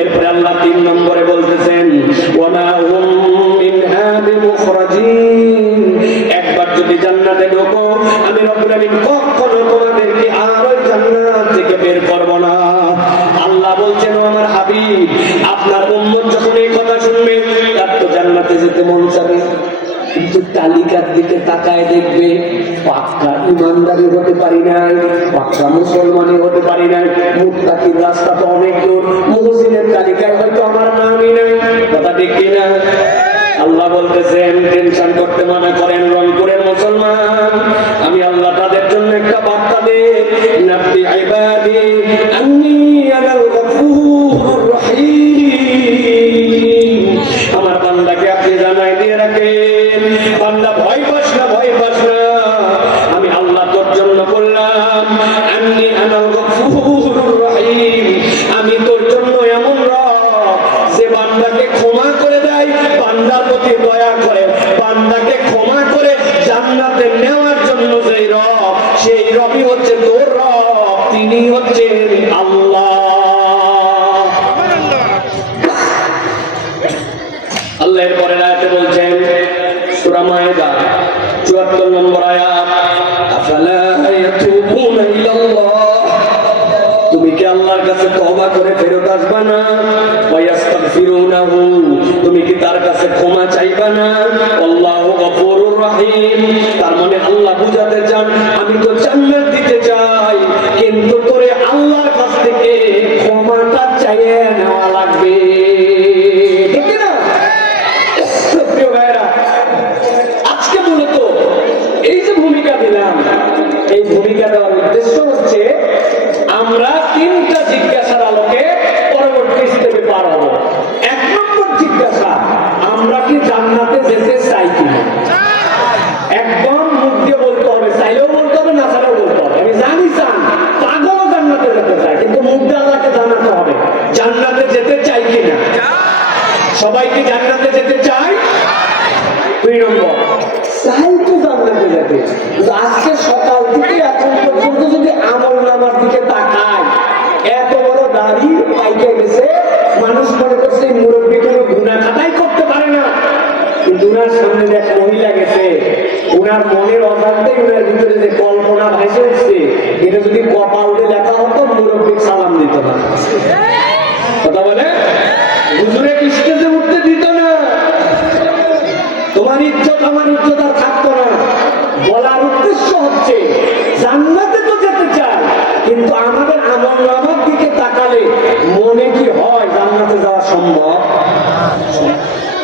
এরপরে আল্লাহ 3 নম্বরে বলতেছেন ওয়ামা হুম মিনহা বিমুখরাজিন, একবার যদি জান্নাতে ঢোকো, আমি রব্বুল আলামিন কখনো তোমাদেরকে আর ওই জান্নাত থেকে বের করব না। আল্লাহ বলছেন ও আমার হাবিব, আপনার উম্মত যখন এই কথা শুনবে, তার তো জান্নাতে যেতে মন চাবে, কিন্তু তালিকার দিকে তাকায় দেখবে পাক্কা ইমানদারি হতে পারি নাই, পাক্কা মুসলমানি হতে পারি নাই, মুত্তাকির রাস্তা তো অনেক দূর, মুহসিনের তালিকায় হয়তো আমার নামই নাই, কথা ঠিক কিনা? আল্লাহ বলতেছেন টেনশন করতে মানা করেন রংপুরের মুসলমান, আমি আল্লাহ তাদের জন্য একটা বার্তা দেই, নাব্বি ইবাদি আন্নী আনাল গফুরুর রহিম, আমার বান্দাকে আপনি জানাই দিয়ে রাখেন, বান্দা ভয় পাস না, ভয় পাস না, আমি আল্লাহ তোর জন্য বললাম আন্নী আনাল গফুরুর রহিম, আমি তোর জন্য এমন রব যে বান্দাকে ক্ষমা করে দেয়, বান্দার প্রতি দয়া করে, বান্দাকে ক্ষমা করে জান্নাতে নেওয়ার জন্য যেই রব, সেই রবই হচ্ছে তোর রব, তিনি হচ্ছেন আল্লাহ। কাছে তওবা করে ফেরত আসবা না? ওয়ায়াস্তাগফিরুনাহু, তুমি কি তার কাছে ক্ষমা চাইবা না? আল্লাহু গফুরুর রহিম। তার মানে আল্লাহ বুঝাতে চান আমি তো জান্নাত দিতে চাই, কিন্তু তোরে আল্লাহর কাছ থেকে ক্ষমাটা চাইয়ে নেওয়া লাগবে। ঠিক না? প্রিয় ভাইরা, আজকে মূলত এই যে ভূমিকা দিলাম, এই ভূমিকা দেওয়ার উদ্দেশ্য হচ্ছে আমরা তিনটা জিজ্ঞাসার আলোকে পরবর্তী স্টেপে পার হব। এক নম্বর জিজ্ঞাসা, আমরা কি জান্নাতে যেতে চাই কিনা? একদম মুখ দিয়ে বলতে হবে, চাইলেও বলতে হবে, না চাইলেও বলতে হবে। আমি জানি চান পাগলও জান্নাতে যেতে চাই, কিন্তু মুখ দিয়ে আল্লাহকে জানাতে হবে জান্নাতে যেতে চাই কিনা। সবাই কি জান্নাতে যেতে চাই? দুই নম্বর, চাই তো জান্নাতে যেতে, কিন্তু আজকে সকাল থেকে এখন পর্যন্ত যদি আমল নামার দিকে তাকায়, এত বড় দাড়ি পাইকে গেছে, মানুষ মনে করছে মুরব্বী কোনো গুনাহ খাতাই করতে পারে না। কিন্তু উনার সামনে যে এক মহিলা গেছে, উনার মনের অজান্তে উনার ভিতরে যে কল্পনা ভেসে উঠছে, এটা যদি কপাল দিয়ে লেখা হতো, মুরব্বী সালাম দিত না। কথা বলে হুজুরে স্টেজে উঠতে দিত না, তোমার ইজ্জত আমার ইজ্জত আর থাকতো না। বলার উদ্দেশ্য হচ্ছে জান্নাতে তো যেতে চাই, কিন্তু আমাদের আমল নামার দিকে তাকালে মনে কি হয় জান্নাতে যাওয়া সম্ভব?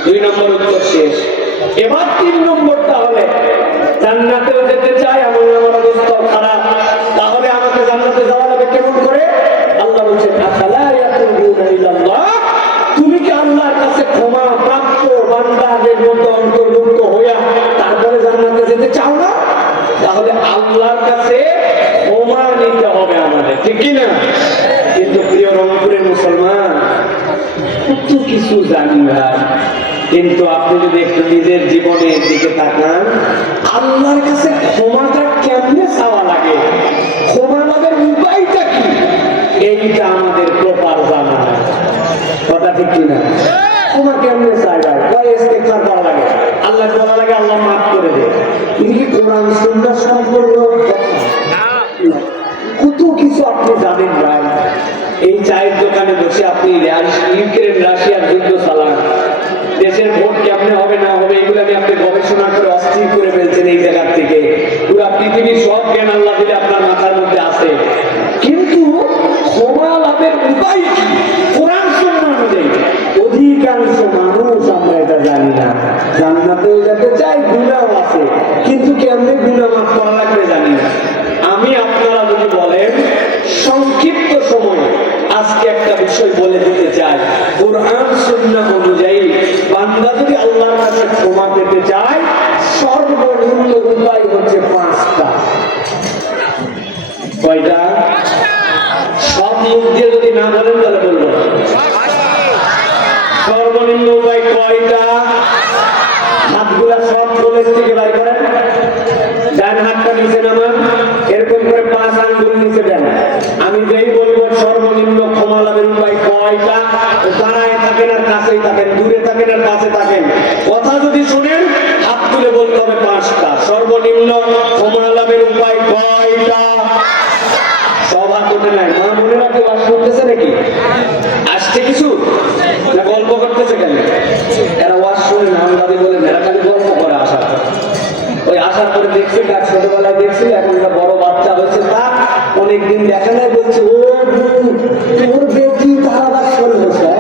দুই নম্বর উত্তর শেষ। এবার তিন নম্বরটা হলে জান্নাতেও যেতে চাই, আমল নামার অবস্থাও খারাপ, তাহলে আমাকে জান্নাতে যাওয়া লাগবে কেমন করে? আল্লাহ বলছেন আফালা ইয়াতুবুনা ইলাল্লাহ, তুমি কি আল্লাহর কাছে ক্ষমা প্রাপ্ত বান্দাদের মধ্যে অন্তর্ভুক্ত হইয়া তারপরে জান্নাতে যেতে চাও না? তাহলে আল্লাহর কাছে ক্ষমা নিতে হবে আমাদের, ঠিক কি না? কিন্তু প্রিয় রংপুরের মুসলমান, কত কিছু জানি ভাই, কিন্তু আপনি যদি একটু নিজের জীবনের দিকে তাকান, আল্লাহর কাছে ক্ষমাটা কেমনে চাওয়া লাগে, ক্ষমা লাভের উপায়টা কি, এইটা আমাদের প্রপার জানা নাই। কথা ঠিক কিনা? ক্ষমা কেমনে চাই ভাই? কয় ইস্তেগফার করা লাগে, আল্লাহ বলা লাগে আল্লাহ মাফ করে দে। এটা কি কোরআন সুন্নাহ সম্পূর্ণ? কত কিছু আপনি জানেন ভাই। এই চায়ের দোকানে বসে আপনি ইউক্রেন রাশিয়ার যুদ্ধ চালান, দেশের ভোট কেমনে হবে না হবে এগুলো আমি আপনি গবেষণা করে অস্থির করে ফেলছেন। এই জায়গার থেকে পুরা পৃথিবীর সব জ্ঞান আল্লাহ দিলে আপনার মাথার মধ্যে আছে, কিন্তু ক্ষমা লাভের উপায় কি কোরআন সুন্নাহ অনুযায়ী অধিকাংশ মানুষ আমরা এটা জানি না। জান্নাতেও যেতে চাই, গুনাহ আছে, কিন্তু কেমনে গুনাহ মাফ করা লাগবে জানি না। আমি আপনারা যদি বলেন সংক্ষিপ্ত সময়ে আজকে একটা বিষয় বলে দিতে চাই, কোরআন সুন্নাহ অনুযায়ী বান্দা যদি আল্লাহর কাছে ক্ষমা পেতে চায়, সর্বনিম্ন উপায় হচ্ছে পাঁচটা। কয়টা? সব মুখ দিয়ে যদি না বলেন তাহলে বলবো না। সর্বনিম্ন উপায় কয়টা? হাতগুলা সব কোলের থেকে বাইর করেন, ডান হাতটা নিচে নামান, এরকম করে 5 আঙ্গুল নিচে দেন। আমি যেই বলবো সর্বনিম্ন ক্ষমা লাভের উপায় কয়টা, দাঁড়ায় থাকেন আর কাছেই থাকেন, দূরে থাকেন আর কাছে থাকেন, কথা যদি শুনেন হাত তুলে বলতে হবে 5টা। সর্বনিম্ন ক্ষমা লাভের উপায় কয়টা? সব হাত উঠে নাই। মা বোনেরা কেউ আজ শুনতেছে নাকি? আসছে কিছু না গল্প করতেছে কেন? এরা ওয়াজ শুনে নাম দাবি বলে এরা খালি গল্প করে আসার পর। ওই আসার পরে দেখছি কাজ ছোটবেলায় দেখছিল, এখন একটা বড় বাচ্চা হয়েছে, তা অনেকদিন দেখা নাই, বলছে ও তোর বেটি ধারাবাস করে বসে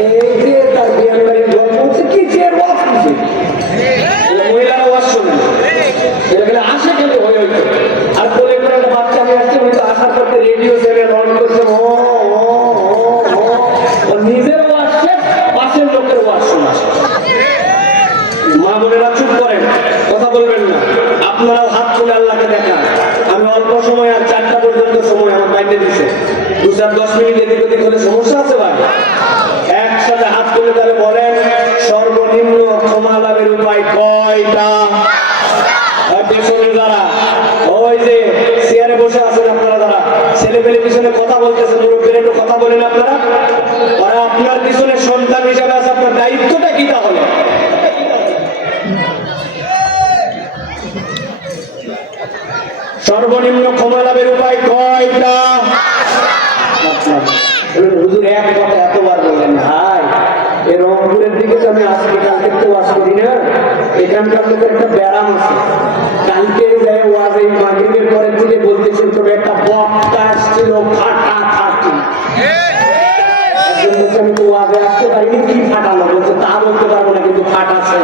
এই যে তার বিয়ের বাড়ির গল্প হচ্ছে কি যে ওয়াজ করছে, মহিলারা ওয়াজ শোনে এটা গেলে আসে কিন্তু হয়ে হইতো। আর বলে করে একটা বাচ্চা নিয়ে আসছে, হয়তো আসার পরে রেডিও চ্যানেল অন করছে, নিজেরও আসছে, পাশের লোকেরও ওয়াজ শোনা। মা বোনেরা চুপ করেন, কথা বলবেন না, আপনারা হাত তুলে আল্লাহকে দেখান। আমি অল্প সময় আর 4টা পর্যন্ত সময় আমার বাইরে দিচ্ছে, 2-10 মিনিট এদিক ওদিক হলে সমস্যা আছে ভাই? একসাথে হাত তুলে তাহলে বলেন সর্বনিম্ন ক্ষমা লাভের উপায় কয়টা? পেছনে যারা ওই যে চেয়ারে বসে আছেন, আপনারা যারা ছেলে পেলে পিছনে কথা বলতেছেন, মুরব্বীরা একটু কথা বলেন আপনারা। আর আপনার পিছনে সন্তান হিসাবে আছে, আপনার দায়িত্বটা কি তাহলে? সর্বনিম্ন ক্ষমা লাভের উপায় কয়টা? এক কথা এতবার বললেন ভাই, এই রংপুরের দিকে যে আমি আজকে কালকে তো ওয়াজ করি না, এখানকার লোকের একটা ব্যারাম আছে। কালকে যায় ওয়াজ এই মাগরিবের পরের দিকে বলতেছেন তবে একটা বক্তা আসছিল ফাটা ফাটি। আমি তো ওয়াজে আসতে পারিনি, কি ফাটালো বলছে তা বলতে পারবো না, কিন্তু ফাটাছে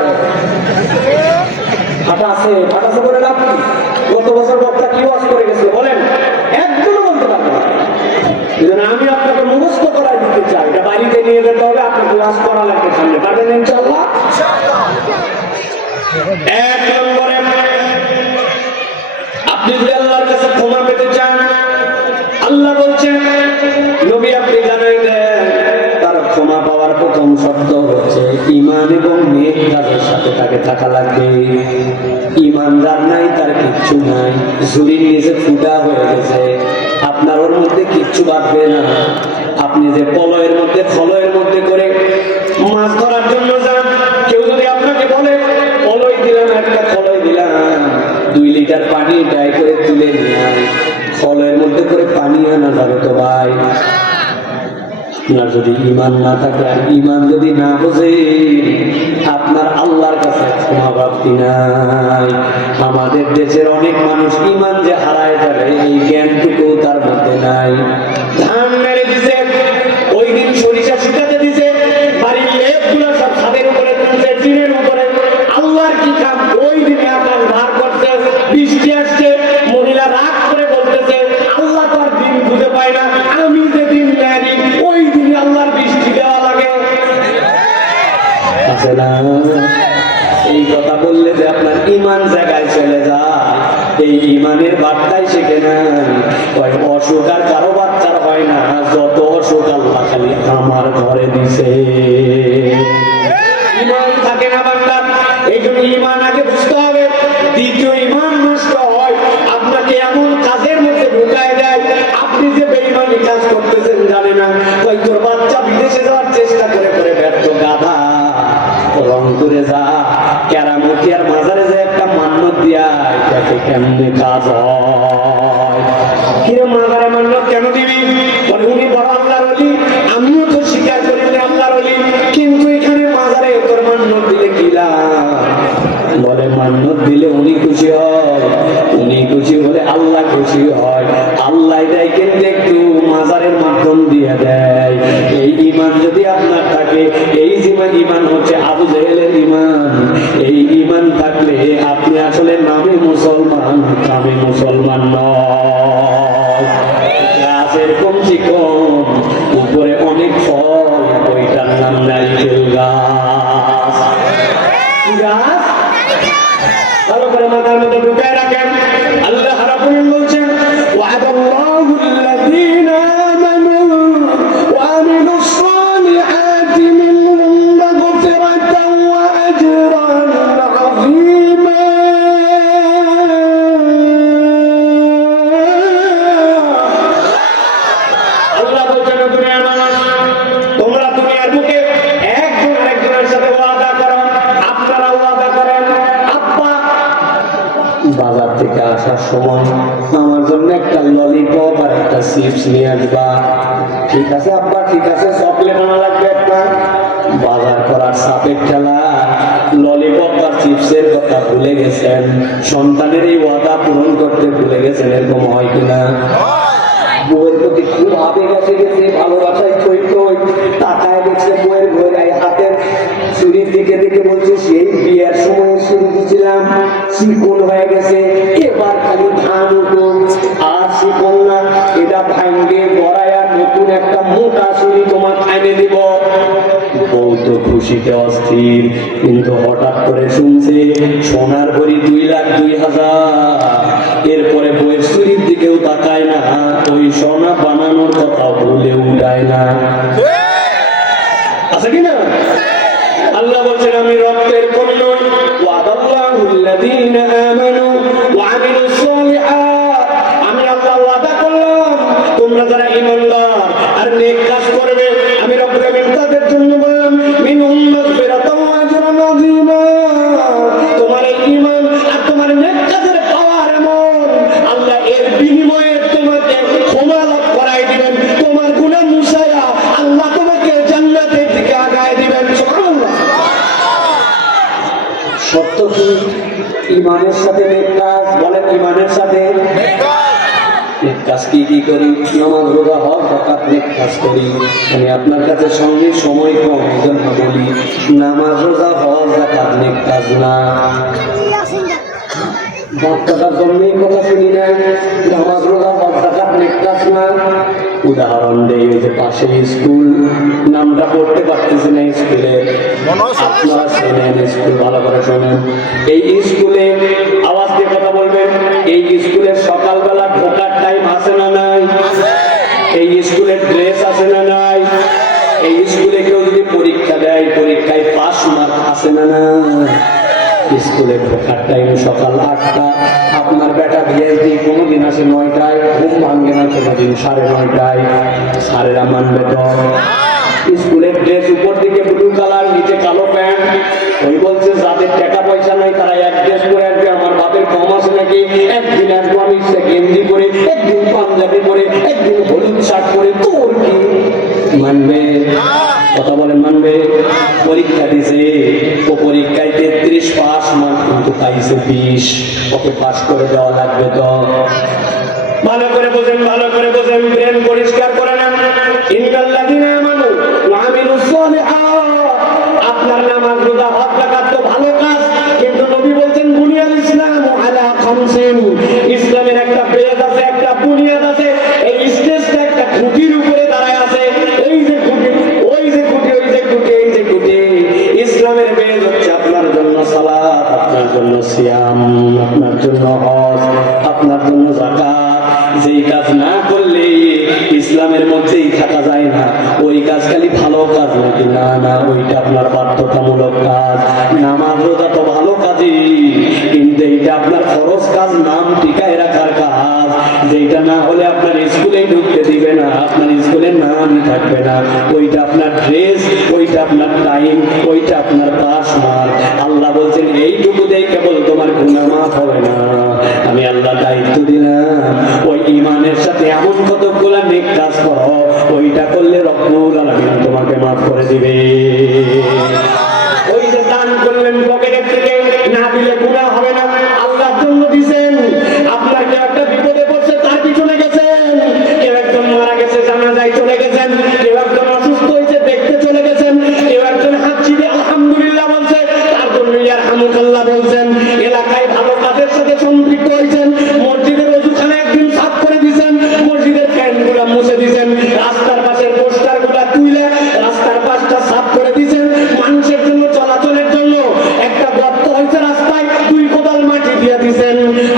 ফাটাছে ফাটাছে বলে লাভ কি? গত বছর বক্তা কি ওয়াজ করে গেছে বলেন? একজনও বলতে পারবো না। আমি আপনাকে মুখস্থ করাই দিতে চাই, এটা বাড়িতে নিয়ে যেতে হবে, আপনাকে ওয়াজ করা লাগবে সামনে, পারবেন ইনশাআল্লাহ? এক নম্বরে আপনি যদি আল্লাহর কাছে ক্ষমা পেতে চান, আল্লাহ বলছেন নবী আপনি জানাই দেন তার ক্ষমা পাওয়ার প্রথম শব্দ হচ্ছে ঈমান এবং নেক কাজের সাথে তাকে থাকা লাগবে। ঈমানদার নাই, তার কিচ্ছু নাই, ঝুড়ির নিচে ফুটা হয়ে গেছে, আপনার ওর মধ্যে কিচ্ছু বাঁধবে না। আপনি যে পলয়ের মধ্যে ফলয়ের মধ্যে করে মাছ ধরার জন্য যান, কেউ যদি আপনাকে বলে পলয় দিলাম, একটা ফলয় দিলাম, 2 লিটার পানি ডাই করে তুলে নিয়ে ফলের মধ্যে করে পানি আনা যাবে তো ভাই? আপনার যদি ঈমান না থাকে আর ঈমান যদি না বোঝে, আপনার আল্লাহর কাছে ক্ষমা প্রাপ্তি নাই। আমাদের দেশের অনেক মানুষ ঈমান যে হারায় যাবে এই জ্ঞানটুকু তার মধ্যে নাই। ধান মেরে দিছে, ওই দিন সরিষা শুকাতে দিছে, বাড়ির লেপগুলো সব ছাদের উপরে তুলছে, টিনের উপরে। আল্লাহর কি কাম? ওই দিনে আকাশ ভার করছে, বৃষ্টি আসছে, মহিলা রাগ করে বলতেছে আল্লাহ তো আর দিন খুঁজে পায় না, আমি যে দিন নেই ওই দিনে আল্লাহর বৃষ্টি দেওয়া লাগে। আছে না? এই কথা বললে যে আপনার ঈমান জায়গায় চলে যায়, এই ঈমানের বার্তাই শিখে না। ওই অসুখ আর কারো বাচ্চার হয় না, যত অসুখ আল্লাহ খালি আমার ঘরে দিছে। ঈমান থাকে না বাংলা, এই জন্য ঈমান আগে বুঝতে হবে। দ্বিতীয়, ঈমান নষ্ট হয় আপনাকে এমন কাজের মধ্যে ঢুকায় দেয়, আপনি যে বেঈমানি কাজ করতেছেন জানে না। ওই তোর বাচ্চা বিদেশে যাওয়ার চেষ্টা করে করে ব্যর্থ গাধা, রংপুরে যা, কেরামতি আর মাজারে যে একটা মান্যত দিয়া এটাকে কেমনে কাজ হয়? কিরে মাজারে মান্যত কেন দিবি? বলে উনি বড় আল্লাহর ওলি, আমিও তো স্বীকার করি আল্লাহর ওলি, কিন্তু এখানে মাজারে তোর মান্যত দিলে কি লাভ? বলে মান্যত দিলে উনি খুশি হয়, উনি খুশি হলে আল্লাহ খুশি হয়, আল্লাহ দেয় কিন্তু একটু মাজারের মাধ্যম দিয়ে দেয়। এই ঈমান যদি আপনার থাকে, এই ঈমান হচ্ছে আবু জেহেলের ঈমান। এই ঈমান থাকলে আপনি আসলে নামে মুসলমান, কামে মুসলমান নয়। গাছের কমছি কম, উপরে অনেক ফল, ওইটার নাম নারকেল গাছ। গাছ ভালো করে মাথার মধ্যে ঢুকায় রাখেন। আল্লাহ রাব্বুল আলামিন বলছেন ওয়া'দাল্লাহু আল্লাযীনা আমানু ওয়া আমিলুস সালিহাতি মিনহুম মাগফিরাতান ওয়া আজরান আযীমা। আল্লাহ বলছেন দুনিয়ার মানুষ, তোমরা দুনিয়ার বুকে একজন আরেকজনের সাথে ওয়াদা করো, আপনারা ওয়াদা করেন আব্বা বাজার থেকে আসার সময় আমার জন্য একটা ললিপপ আর একটা চিপস নিয়ে আসবা। ঠিক আছে আব্বা, ঠিক আছে। চকলেট আনা লাগবে একটা। বাজার করার চাপের ঠেলা ললিপপ আর চিপসের কথা ভুলে গেছেন, সন্তানের এই ওয়াদা পূরণ করতে ভুলে গেছেন, এরকম হয় কিনা? বউয়ের প্রতি খুব আবেগ এসে গেছে, ভালোবাসায় থই থই, তাকায় দেখছে বউয়ের ঘরে হাতের ছুরির দিকে দিকে বলছে সেই বিয়ের সময় ছুরি দিয়েছিলাম, চিকন হয়ে গেছে, এবার খালি ধান উঠো আর চিকন না, এটা ভাঙ্গে গড়াইয়া নতুন একটা মোটা ছুরি তোমার খাইনে দিব। বউ তো খুশিতে অস্থির, কিন্তু হঠাৎ করে শুনছে সোনার ভরি 2,02,000। এরপরে বউয়ের ছুরির দিকেও তাকায় না, ওই সোনা বানানোর কথা ভুলে উঠায় না। আছে কিনা? আল্লাহ বলছেন আমি রক্তের পণ্য, ওয়াদাল্লাহু আল্লাযীনা আমানু ওয়া আমিলুস সালিহাত, আমি আল্লাহ ওয়াদা করলাম তোমরা যারা ঈমানদার আর নেক কাজ করবে, আমি রব্বুল আলামিন তাদের জন্য বললাম মিনহুম মাগফিরাতাও ওয়া আজরান আযীমা। তোমার এই ঈমান আর তোমার নেক কাজের পাওয়ার এমন, আল্লাহ এর বিনিময়ে তোমাকে ক্ষমা লাভ করাই দিবেন, তোমার গুনাহ মুছায়া আল্লাহ ইমানের সাথে কাজ কি করি? নামাজ রোজা হজ যাকাত নেক কাজ করি। আমি আপনার কাছে সঙ্গে সময় কম, এই জন্য বলি নামাজ রোজা হজ যাকাত নেক কাজ না। বাচ্চাটার জন্যই কথা শুনি না, নামাজ রোজা হজ যাকাত নেক কাজ না। উদাহরণ দেই, ওই যে পাশে স্কুল, নামটা পড়তে পারতেছি না স্কুলে, আপনারা চেনেন স্কুল, ভালো করে শোনেন। এই স্কুলে আওয়াজ দিয়ে কথা বলবেন, এই স্কুলে সকালবেলা ঢোকার টাইম আছে না নাই? এই স্কুলের ড্রেস আছে না নাই? এই স্কুলে কেউ যদি পরীক্ষা দেয়, পরীক্ষায় পাস মার্ক আছে না না? স্কুলে ঢোকার টাইম সকাল 8টা। আপনার বেটা বিএসডি কোনোদিন আসে 9টায়, ঘুম ভাঙবে না কোনোদিন 9:30টায়। স্যারেরা মানবে তো? স্কুলের ড্রেস উপর দিকে ব্লু কালার, নিচে কালো প্যান্ট। ওই বলছে যাদের টাকা পয়সা নাই তারা এক ড্রেস পরে আসবে। আমার বাপের কম আছে নাকি, একদিন আসবো আমি গেঞ্জি পরে, একদিন পাঞ্জাবি পরে, একদিন হলুদ শার্ট পরে। তোর কি মানবে? কথা বলেন মানবে? পরীক্ষা দিছে, ও পরীক্ষায় 33 পাস মার্ক, কিন্তু পাইছে 20। ওকে পাস করে দেওয়া লাগবে তো? ভালো করে বোঝেন, ভালো করে বোঝেন, ব্রেন পরিষ্কার করে নেন। ইন্নাল্লাযীনা আমানু ওয়া আমিলুস সালিহাত। আপনার নামাজ রোজা হজ যাকাত তো ভালো কাজ, কিন্তু নবী বলছেন বুনিয়াল ইসলামু আলা খামসিন। ইসলামের একটা বেদ আছে, একটা বুনিয়াদ আছে। এই স্টেজটা একটা খুঁটির উপরে দাঁড়ায় আছে। এই যে খুঁটি, ওই যে খুঁটি, ওই যে খুঁটি, এই যে খুঁটি। ইসলামের বেদ হচ্ছে আপনার জন্য সালাত, আপনার জন্য সিয়াম, আপনার জন্য হজ, আপনার জন্য যাকাত। যেই কাজ না করলে ইসলামের মধ্যেই থাকা যায় না, ওই কাজ খালি ভালো কাজ নাকি? না না, ওইটা আপনার বাধ্যতামূলক কাজ। নামাজ রোজা তো ভালো কাজই, কিন্তু এইটা আপনার ফরজ কাজ, নাম টিকায় রাখার কাজ। যেটা না হলে আপনার স্কুলে ঢুকতে দিবে না, আপনার স্কুলের নামই থাকবে না। ওইটা আপনার ড্রেস, ওইটা আপনার টাইম, ওইটা আপনার পাস মার্ক। আল্লাহ বলছেন এইটুকু দিয়ে কেবল তোমার গুনাহ মাফ হবে না, আমি আল্লাহ দায়িত্ব দিলাম ওই ইমানের সাথে এমন কতগুলা নেক কাজ করো, ওইটা করলে রব্বুল আলামিন তোমাকে মাফ করে দিবে। ওই যে দান করলেন পকেটের থেকে, না দিলে গুনাহ হবে না, আল্লাহর জন্য দিবেন। আপনার কেউ একটা বিপদে পড়ছে, তার পিছনে গেছেন। কেউ একজন মারা গেছে, জানাজায় চলে গেছেন। কেউ একজন অসুস্থ হয়েছে, দেখতে চলে গেছেন। কেউ একজন হাঁচি দিয়ে আলহামদুলিল্লাহ বলছে, তার জন্য ইয়ারহামুকাল্লাহ বলছেন। এলাকায় ভালো কাজের সাথে সম্পৃক্ত হয়েছেন। মসজিদের ওযুখানা একদিন সাফ করে দিয়েছেন, মসজিদের ফ্যানগুলো মুছে দিয়েছেন, রাস্তার পাশের পোস্টারগুলো তুলে রাস্তার পাশটা সাফ করে দিয়েছেন। মানুষের জন্য চলাচলের জন্য একটা গর্ত হয়েছে রাস্তায়, 2 কোদাল মাটি দিয়ে দিয়েছেন।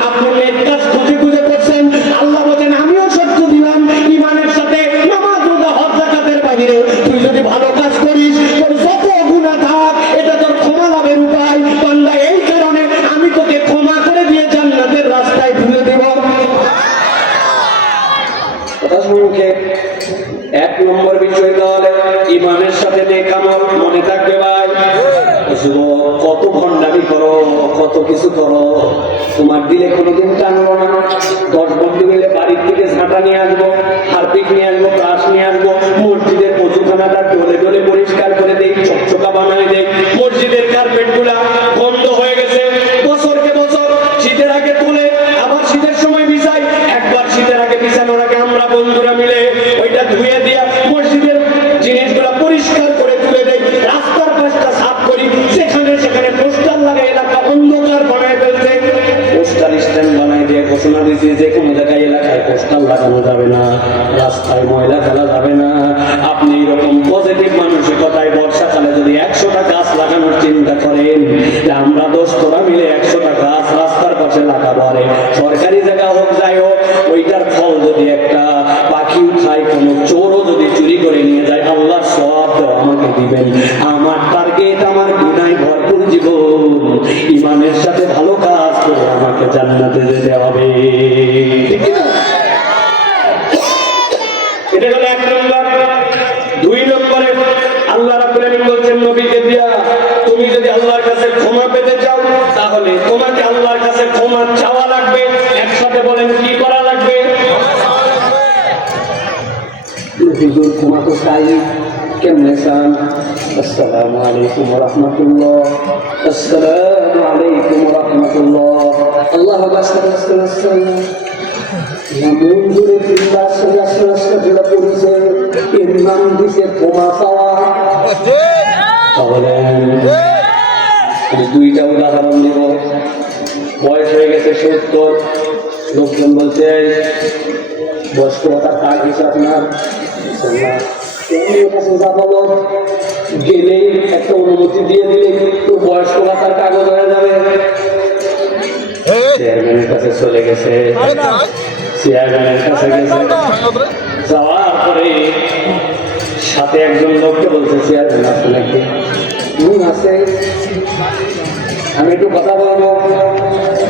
আপনি নেক কাজ খুঁজে খুঁজে করছেন। আল্লাহ বলেন আমিও সহ্য দিলাম ইমানের সাথে। নামাজ রোজা হজ যাকাতের বাইরে তুই যদি ভালো কাজ করিস, তোর যত গুনাহ থাক, এটা তোর ক্ষমা লাভের উপায়। বান্দা, এই কারণে আমি তোকে ক্ষমা করে দিয়ে জান্নাতের রাস্তায় তুলে দেব। কথা শুনকে 1 নম্বর বিষয় তাহলে ইমানের সাথে নেক আমল। মনে থাকবে ভাই, কত ভণ্ডামি করো, কত কিছু করো, তোমার দিলে কোনোদিন টানবো না। 10 বন্ধু মিলে বাড়ির থেকে ঝাঁটা নিয়ে আসবো, হারপিক নিয়ে আসবো, ব্রাশ নিয়ে আসবো, মসজিদের কচুখানাটা ডলে ডলে পরিষ্কার করে দেই, চকচকা বানাই দেই। মসজিদের কার্পেট গুলা বন্ধ হয়ে গেছে, বছরকে বছর শীতের আগে তুলে আবার শীতের সময় বিছাই। একবার শীতের আগে বিছানোর আগে আমরা বন্ধুরা মিলে ওইটা ধুয়ে দিয়া মসজিদের জিনিসগুলা পরিষ্কার করে তুলে দেই। রাস্তার পাশটা সাফ করি, সেখানে সেখানে পোস্টার লাগাই, এলাকা অন্ধকার বানায় ফেলছে। পোস্টার স্ট্যান্ড বানাই দিয়ে ঘোষণা দিয়েছি যে কোনো জায়গায় এলাকায় পোস্টার লাগানো যাবে না, রাস্তায় ময়লা ফেলা যাবে না। আপনি এরকম পজিটিভ মানসিকতায় বর্ষাকালে যদি 100টা গাছ লাগানোর চিন্তা করেন, যে আমরা 10 তোরা মিলে 100টা গাছ রাস্তার পাশে লাগাবো, আরে সরকারি জায়গা হোক যাই হোক, ওইটার ফল যদি একটা পাখিও খায়, কোনো চোরও যদি চুরি করে নিয়ে যায়, আল্লাহর সওয়াব আমাকে দিবেন। আমার টার্গেট আমার গুনাহে ভরপুর জীবন, ইমানের সাথে ভালো কাজ করে আমাকে জান্নাতে যেতে হবে। ঠিক না? এটা হলো 1 নম্বর। 2 নম্বরে আল্লাহ রাব্বুল আলামিন বলছেন নবীকে দিয়া, তুমি যদি আল্লাহর কাছে ক্ষমা পেতে চাও, তাহলে তোমাকে আল্লাহর কাছে ক্ষমা চাওয়া লাগবে। একসাথে বলেন কি করা লাগবে? হুজুর ক্ষমা তো চাই, কেমনে চান? আসসালামু আলাইকুম ওয়া রাহমাতুল্লাহ, আসসালামু আলাইকুম ওয়া রাহমাতুল্লাহ। আল্লাহ মন জুড়ে যেটা পড়েছে এর নাম দিছে ক্ষমা চাওয়া। আমি দুইটা উদাহরণ দিব। বয়স হয়ে গেছে 70, লোকজন বলছে বয়স্ক ভাতার কাজ দিচ্ছে আপনার কাছে যা বলো, গেলেই একটা অনুমতি দিয়ে দিলে তো বয়স্ক ভাতার কাগজ হয়ে যাবে। চেয়ারম্যানের কাছে চলে গেছে, চেয়ারম্যানের কাছে গেছে, যাওয়ার পরে সাথে একজন লোককে বলছে চেয়ারম্যান আছে নাকি? আছে, আমি একটু কথা বলবো।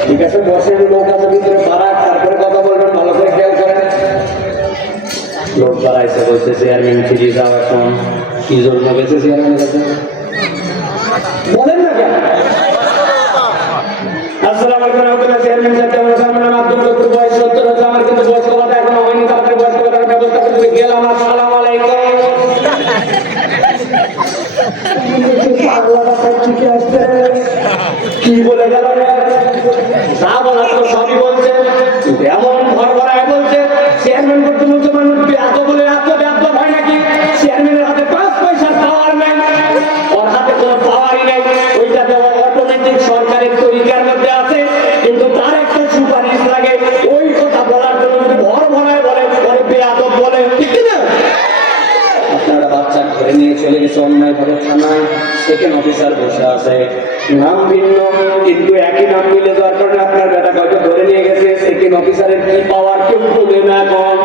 ঠিক আছে, বসে লোক আছে ভিতরে বাড়াক, তারপরে কথা বলবেন, ভালো করে খেয়াল করেন। লোক বাড়াইছে, বলছে চেয়ারম্যান ফিরে যাও এখন। কি জন্য গেছে চেয়ারম্যানের কাছে বলেন না কেন? আসসালামু আলাইকুম রহমতুল্লাহ। চেয়ারম্যান সাহেব কেমন আছেন? আমার নাম আব্দুল গফুর, বয়স 70 হচ্ছে। আমার কিন্তু বয়স্ক ভাতা এখনো হয়নি, তাড়াতাড়ি বয়স্ক ভাতার ব্যবস্থা করতে গেলাম। আসসালামু আলাইকুম। কি বলে গেল? যা বলার তো সবই বলছে, এমন ভর ভরায় বলছে। চেয়ারম্যান করতে বলছে মানুষ এত বলে এত ব্যর্থ হয় নাকি? চেয়ারম্যানের হাতে 5 পয়সার পাওয়ার নাই, ওর হাতে কোনো পাওয়ারই নাই। ওইটা অটোমেটিক সরকারের তরিকার মধ্যে আছে, কিন্তু তার একটা সুপারিশ লাগে। ওই কথা বলার জন্য যদি ভর ভরায় বলে, পরে বেয়াদব বলে, ঠিক না? আপনারা বাচ্চা ধরে নিয়ে চলে গেছে অন্যায় ভাবে থানায়, সেকেন্ড অফিসার বসে আছে, নাম ভিন্ন কিন্তু একই নাম মিলে যাওয়ার কারণে আপনার বেটা হয়তো ধরে নিয়ে গেছে। সেকেন্ড অফিসারের কি পাওয়ার কেউ বলে না এখন,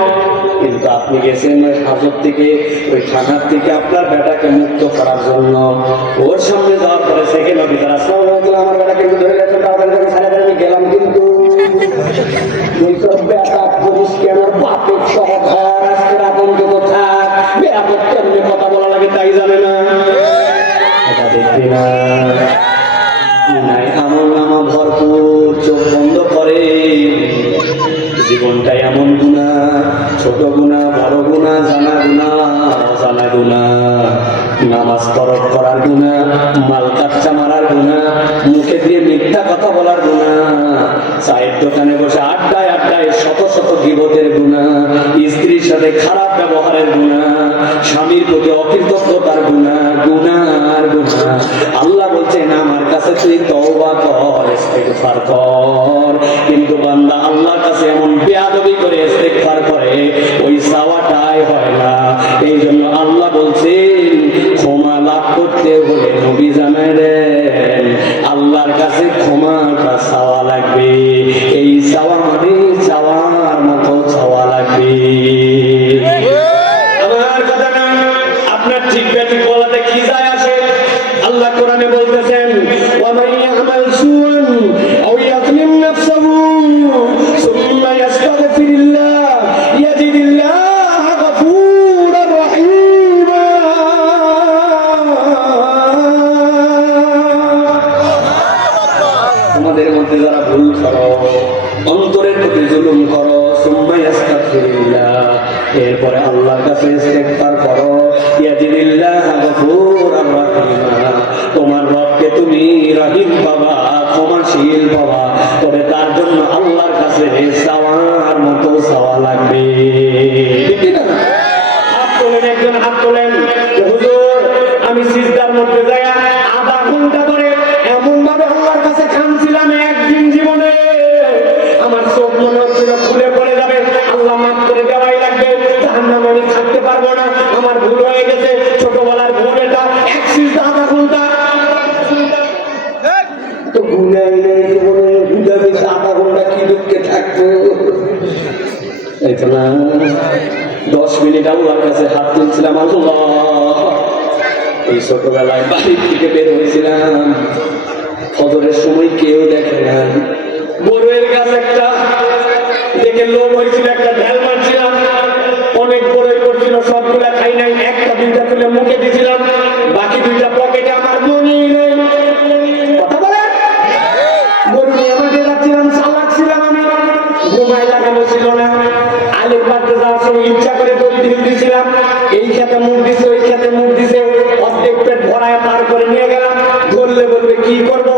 কিন্তু আপনি গেছেন ওই হাজত থেকে, ওই থানার থেকে আপনার বেটাকে মুক্ত করার জন্য। ওর সামনে যাওয়ার পরে সেকেন্ড অফিসার আসসালামু আলাইকুম, আমার বেটা কিন্তু ধরে গেছেন, তাড়াতাড়ি ছাড়া করে আমি গেলাম। কিন্তু বেটা পুলিশ কেন বাপের সহ ঘর আজকে আতঙ্ক থাক, বেয়াদব কেমনে কথা বলা লাগে তাই জানে না। এটা দেখবি না নাই আমল নামা ভরপুর, চোখ বন্ধ করে। জীবনটাই এমন গুণা, ছোট গুণা, বড় গুণা, জানা গুণা, অজানা গুণা, নামাজ তরক করার গুণা, মাল কাচ্চা মারার গুণা, মুখে দিয়ে মিথ্যা কথা বলার গুণা, চায়ের দোকানে বসে আড্ডায় আড্ডায় শত শত গীবতের গুণা, স্ত্রীর সাথে খারাপ ব্যবহারের গুণা, স্বামীর প্রতি অকৃতজ্ঞতার গুণা, গুণা আর গুণা। আল্লাহ বলছেন আমার কাছে তুই তওবা কর, ইস্তেগফার কর, কিন্তু বান্দা আল্লাহর কাছে এমন বেয়াদবি করে ইস্তেগফার করে, ওই চাওয়াটাই হয় না। এই জন্য আল্লাহ বলছেন ক্ষমা লাভ করতে হলে নবী জানায় দেন আল্লাহর কাছে ক্ষমাটা চাওয়া লাগবে। এই চাওয়া মানে চাওয়ার মতো চাওয়া লাগবে। আমার কথা না, আপনার ঠিক ব্যাঠিক বলাতে কি যায় আসে? আল্লাহ কোরআনে বলতেছেন ওয়ামান ইয়ামাল সুআন আও ইয়াযলিম নাফসাহু সুম্মা ইয়াস্তাগফিরুল্লাহ ইয়াজিদিল্লাহ গফুরার রহিমা। তোমাদের মধ্যে যারা ভুল করো, অন্তরের প্রতি জুলুম করো, সুম্মা ইয়াস্তাগফিরুল্লাহ, এরপরে আল্লাহর কাছে ইস্তেগফার করো, ইয়াজিদিল্লাহ গফুরার রহিমা, তোমার রবকে তুমি রহিম বাবা, ক্ষমাশীল বাবা, তবে তার জন্য আল্লাহর কাছে চাওয়ার মতো চাওয়া লাগবে। হাত তোলেন, একজন হাত তোলেন, হুজুর আমি সিজদার মধ্যে যাই আধা ঘন্টা ধরে এমন ভাবে আল্লাহর কাছে কাঁদছিলাম, একদিন জীবনে আমার চোখ মনে হচ্ছিল খুলে পড়ে যাবে। আল্লাহ মাফ করে দেওয়াই লাগবে, জাহান্নামে আমি থাকতে পারবো না, আমার ভুল হয়ে গেছে, ছোটবেলার ভুল এটা। এক সিজদা আধা ঘন্টা তো গুনাই নেই জীবনে, গুনা বেশি আধা ঘন্টা কি দুঃখে থাকবো। এই তো না 10 মিনিট আল্লাহর কাছে হাত তুলছিলাম। আল্লাহ, এই ছোটবেলায় বাড়ির থেকে বের হয়েছিলাম, ফজরের সময় কেউ দেখে না, বড়ের গাছ একটা দেখে লোভ হয়েছিল, একটা ঢাল মারছিলাম, অনেক বড়ই করছিল, সবগুলা খাই নাই, একটা দুইটা তুলে মুখে দিয়েছিলাম, বাকি দুইটা পকেটে আমার মনেই নেই। কথা বলে গরু নিয়ে আমাকে যাচ্ছিলাম, চালাক ছিলাম আমি, ঘুমাই লাগানো ছিল না, আলের বাড়তে যাওয়ার সময় ইচ্ছা করে দড়ি ঢিল দিয়েছিলাম, এই খেতে মুখ দিছে, ওই খেতে মুখ দিছে, অর্ধেক পেট ভরায় পার করে নিয়ে গেলাম। ধরলে বলবে কি করবো,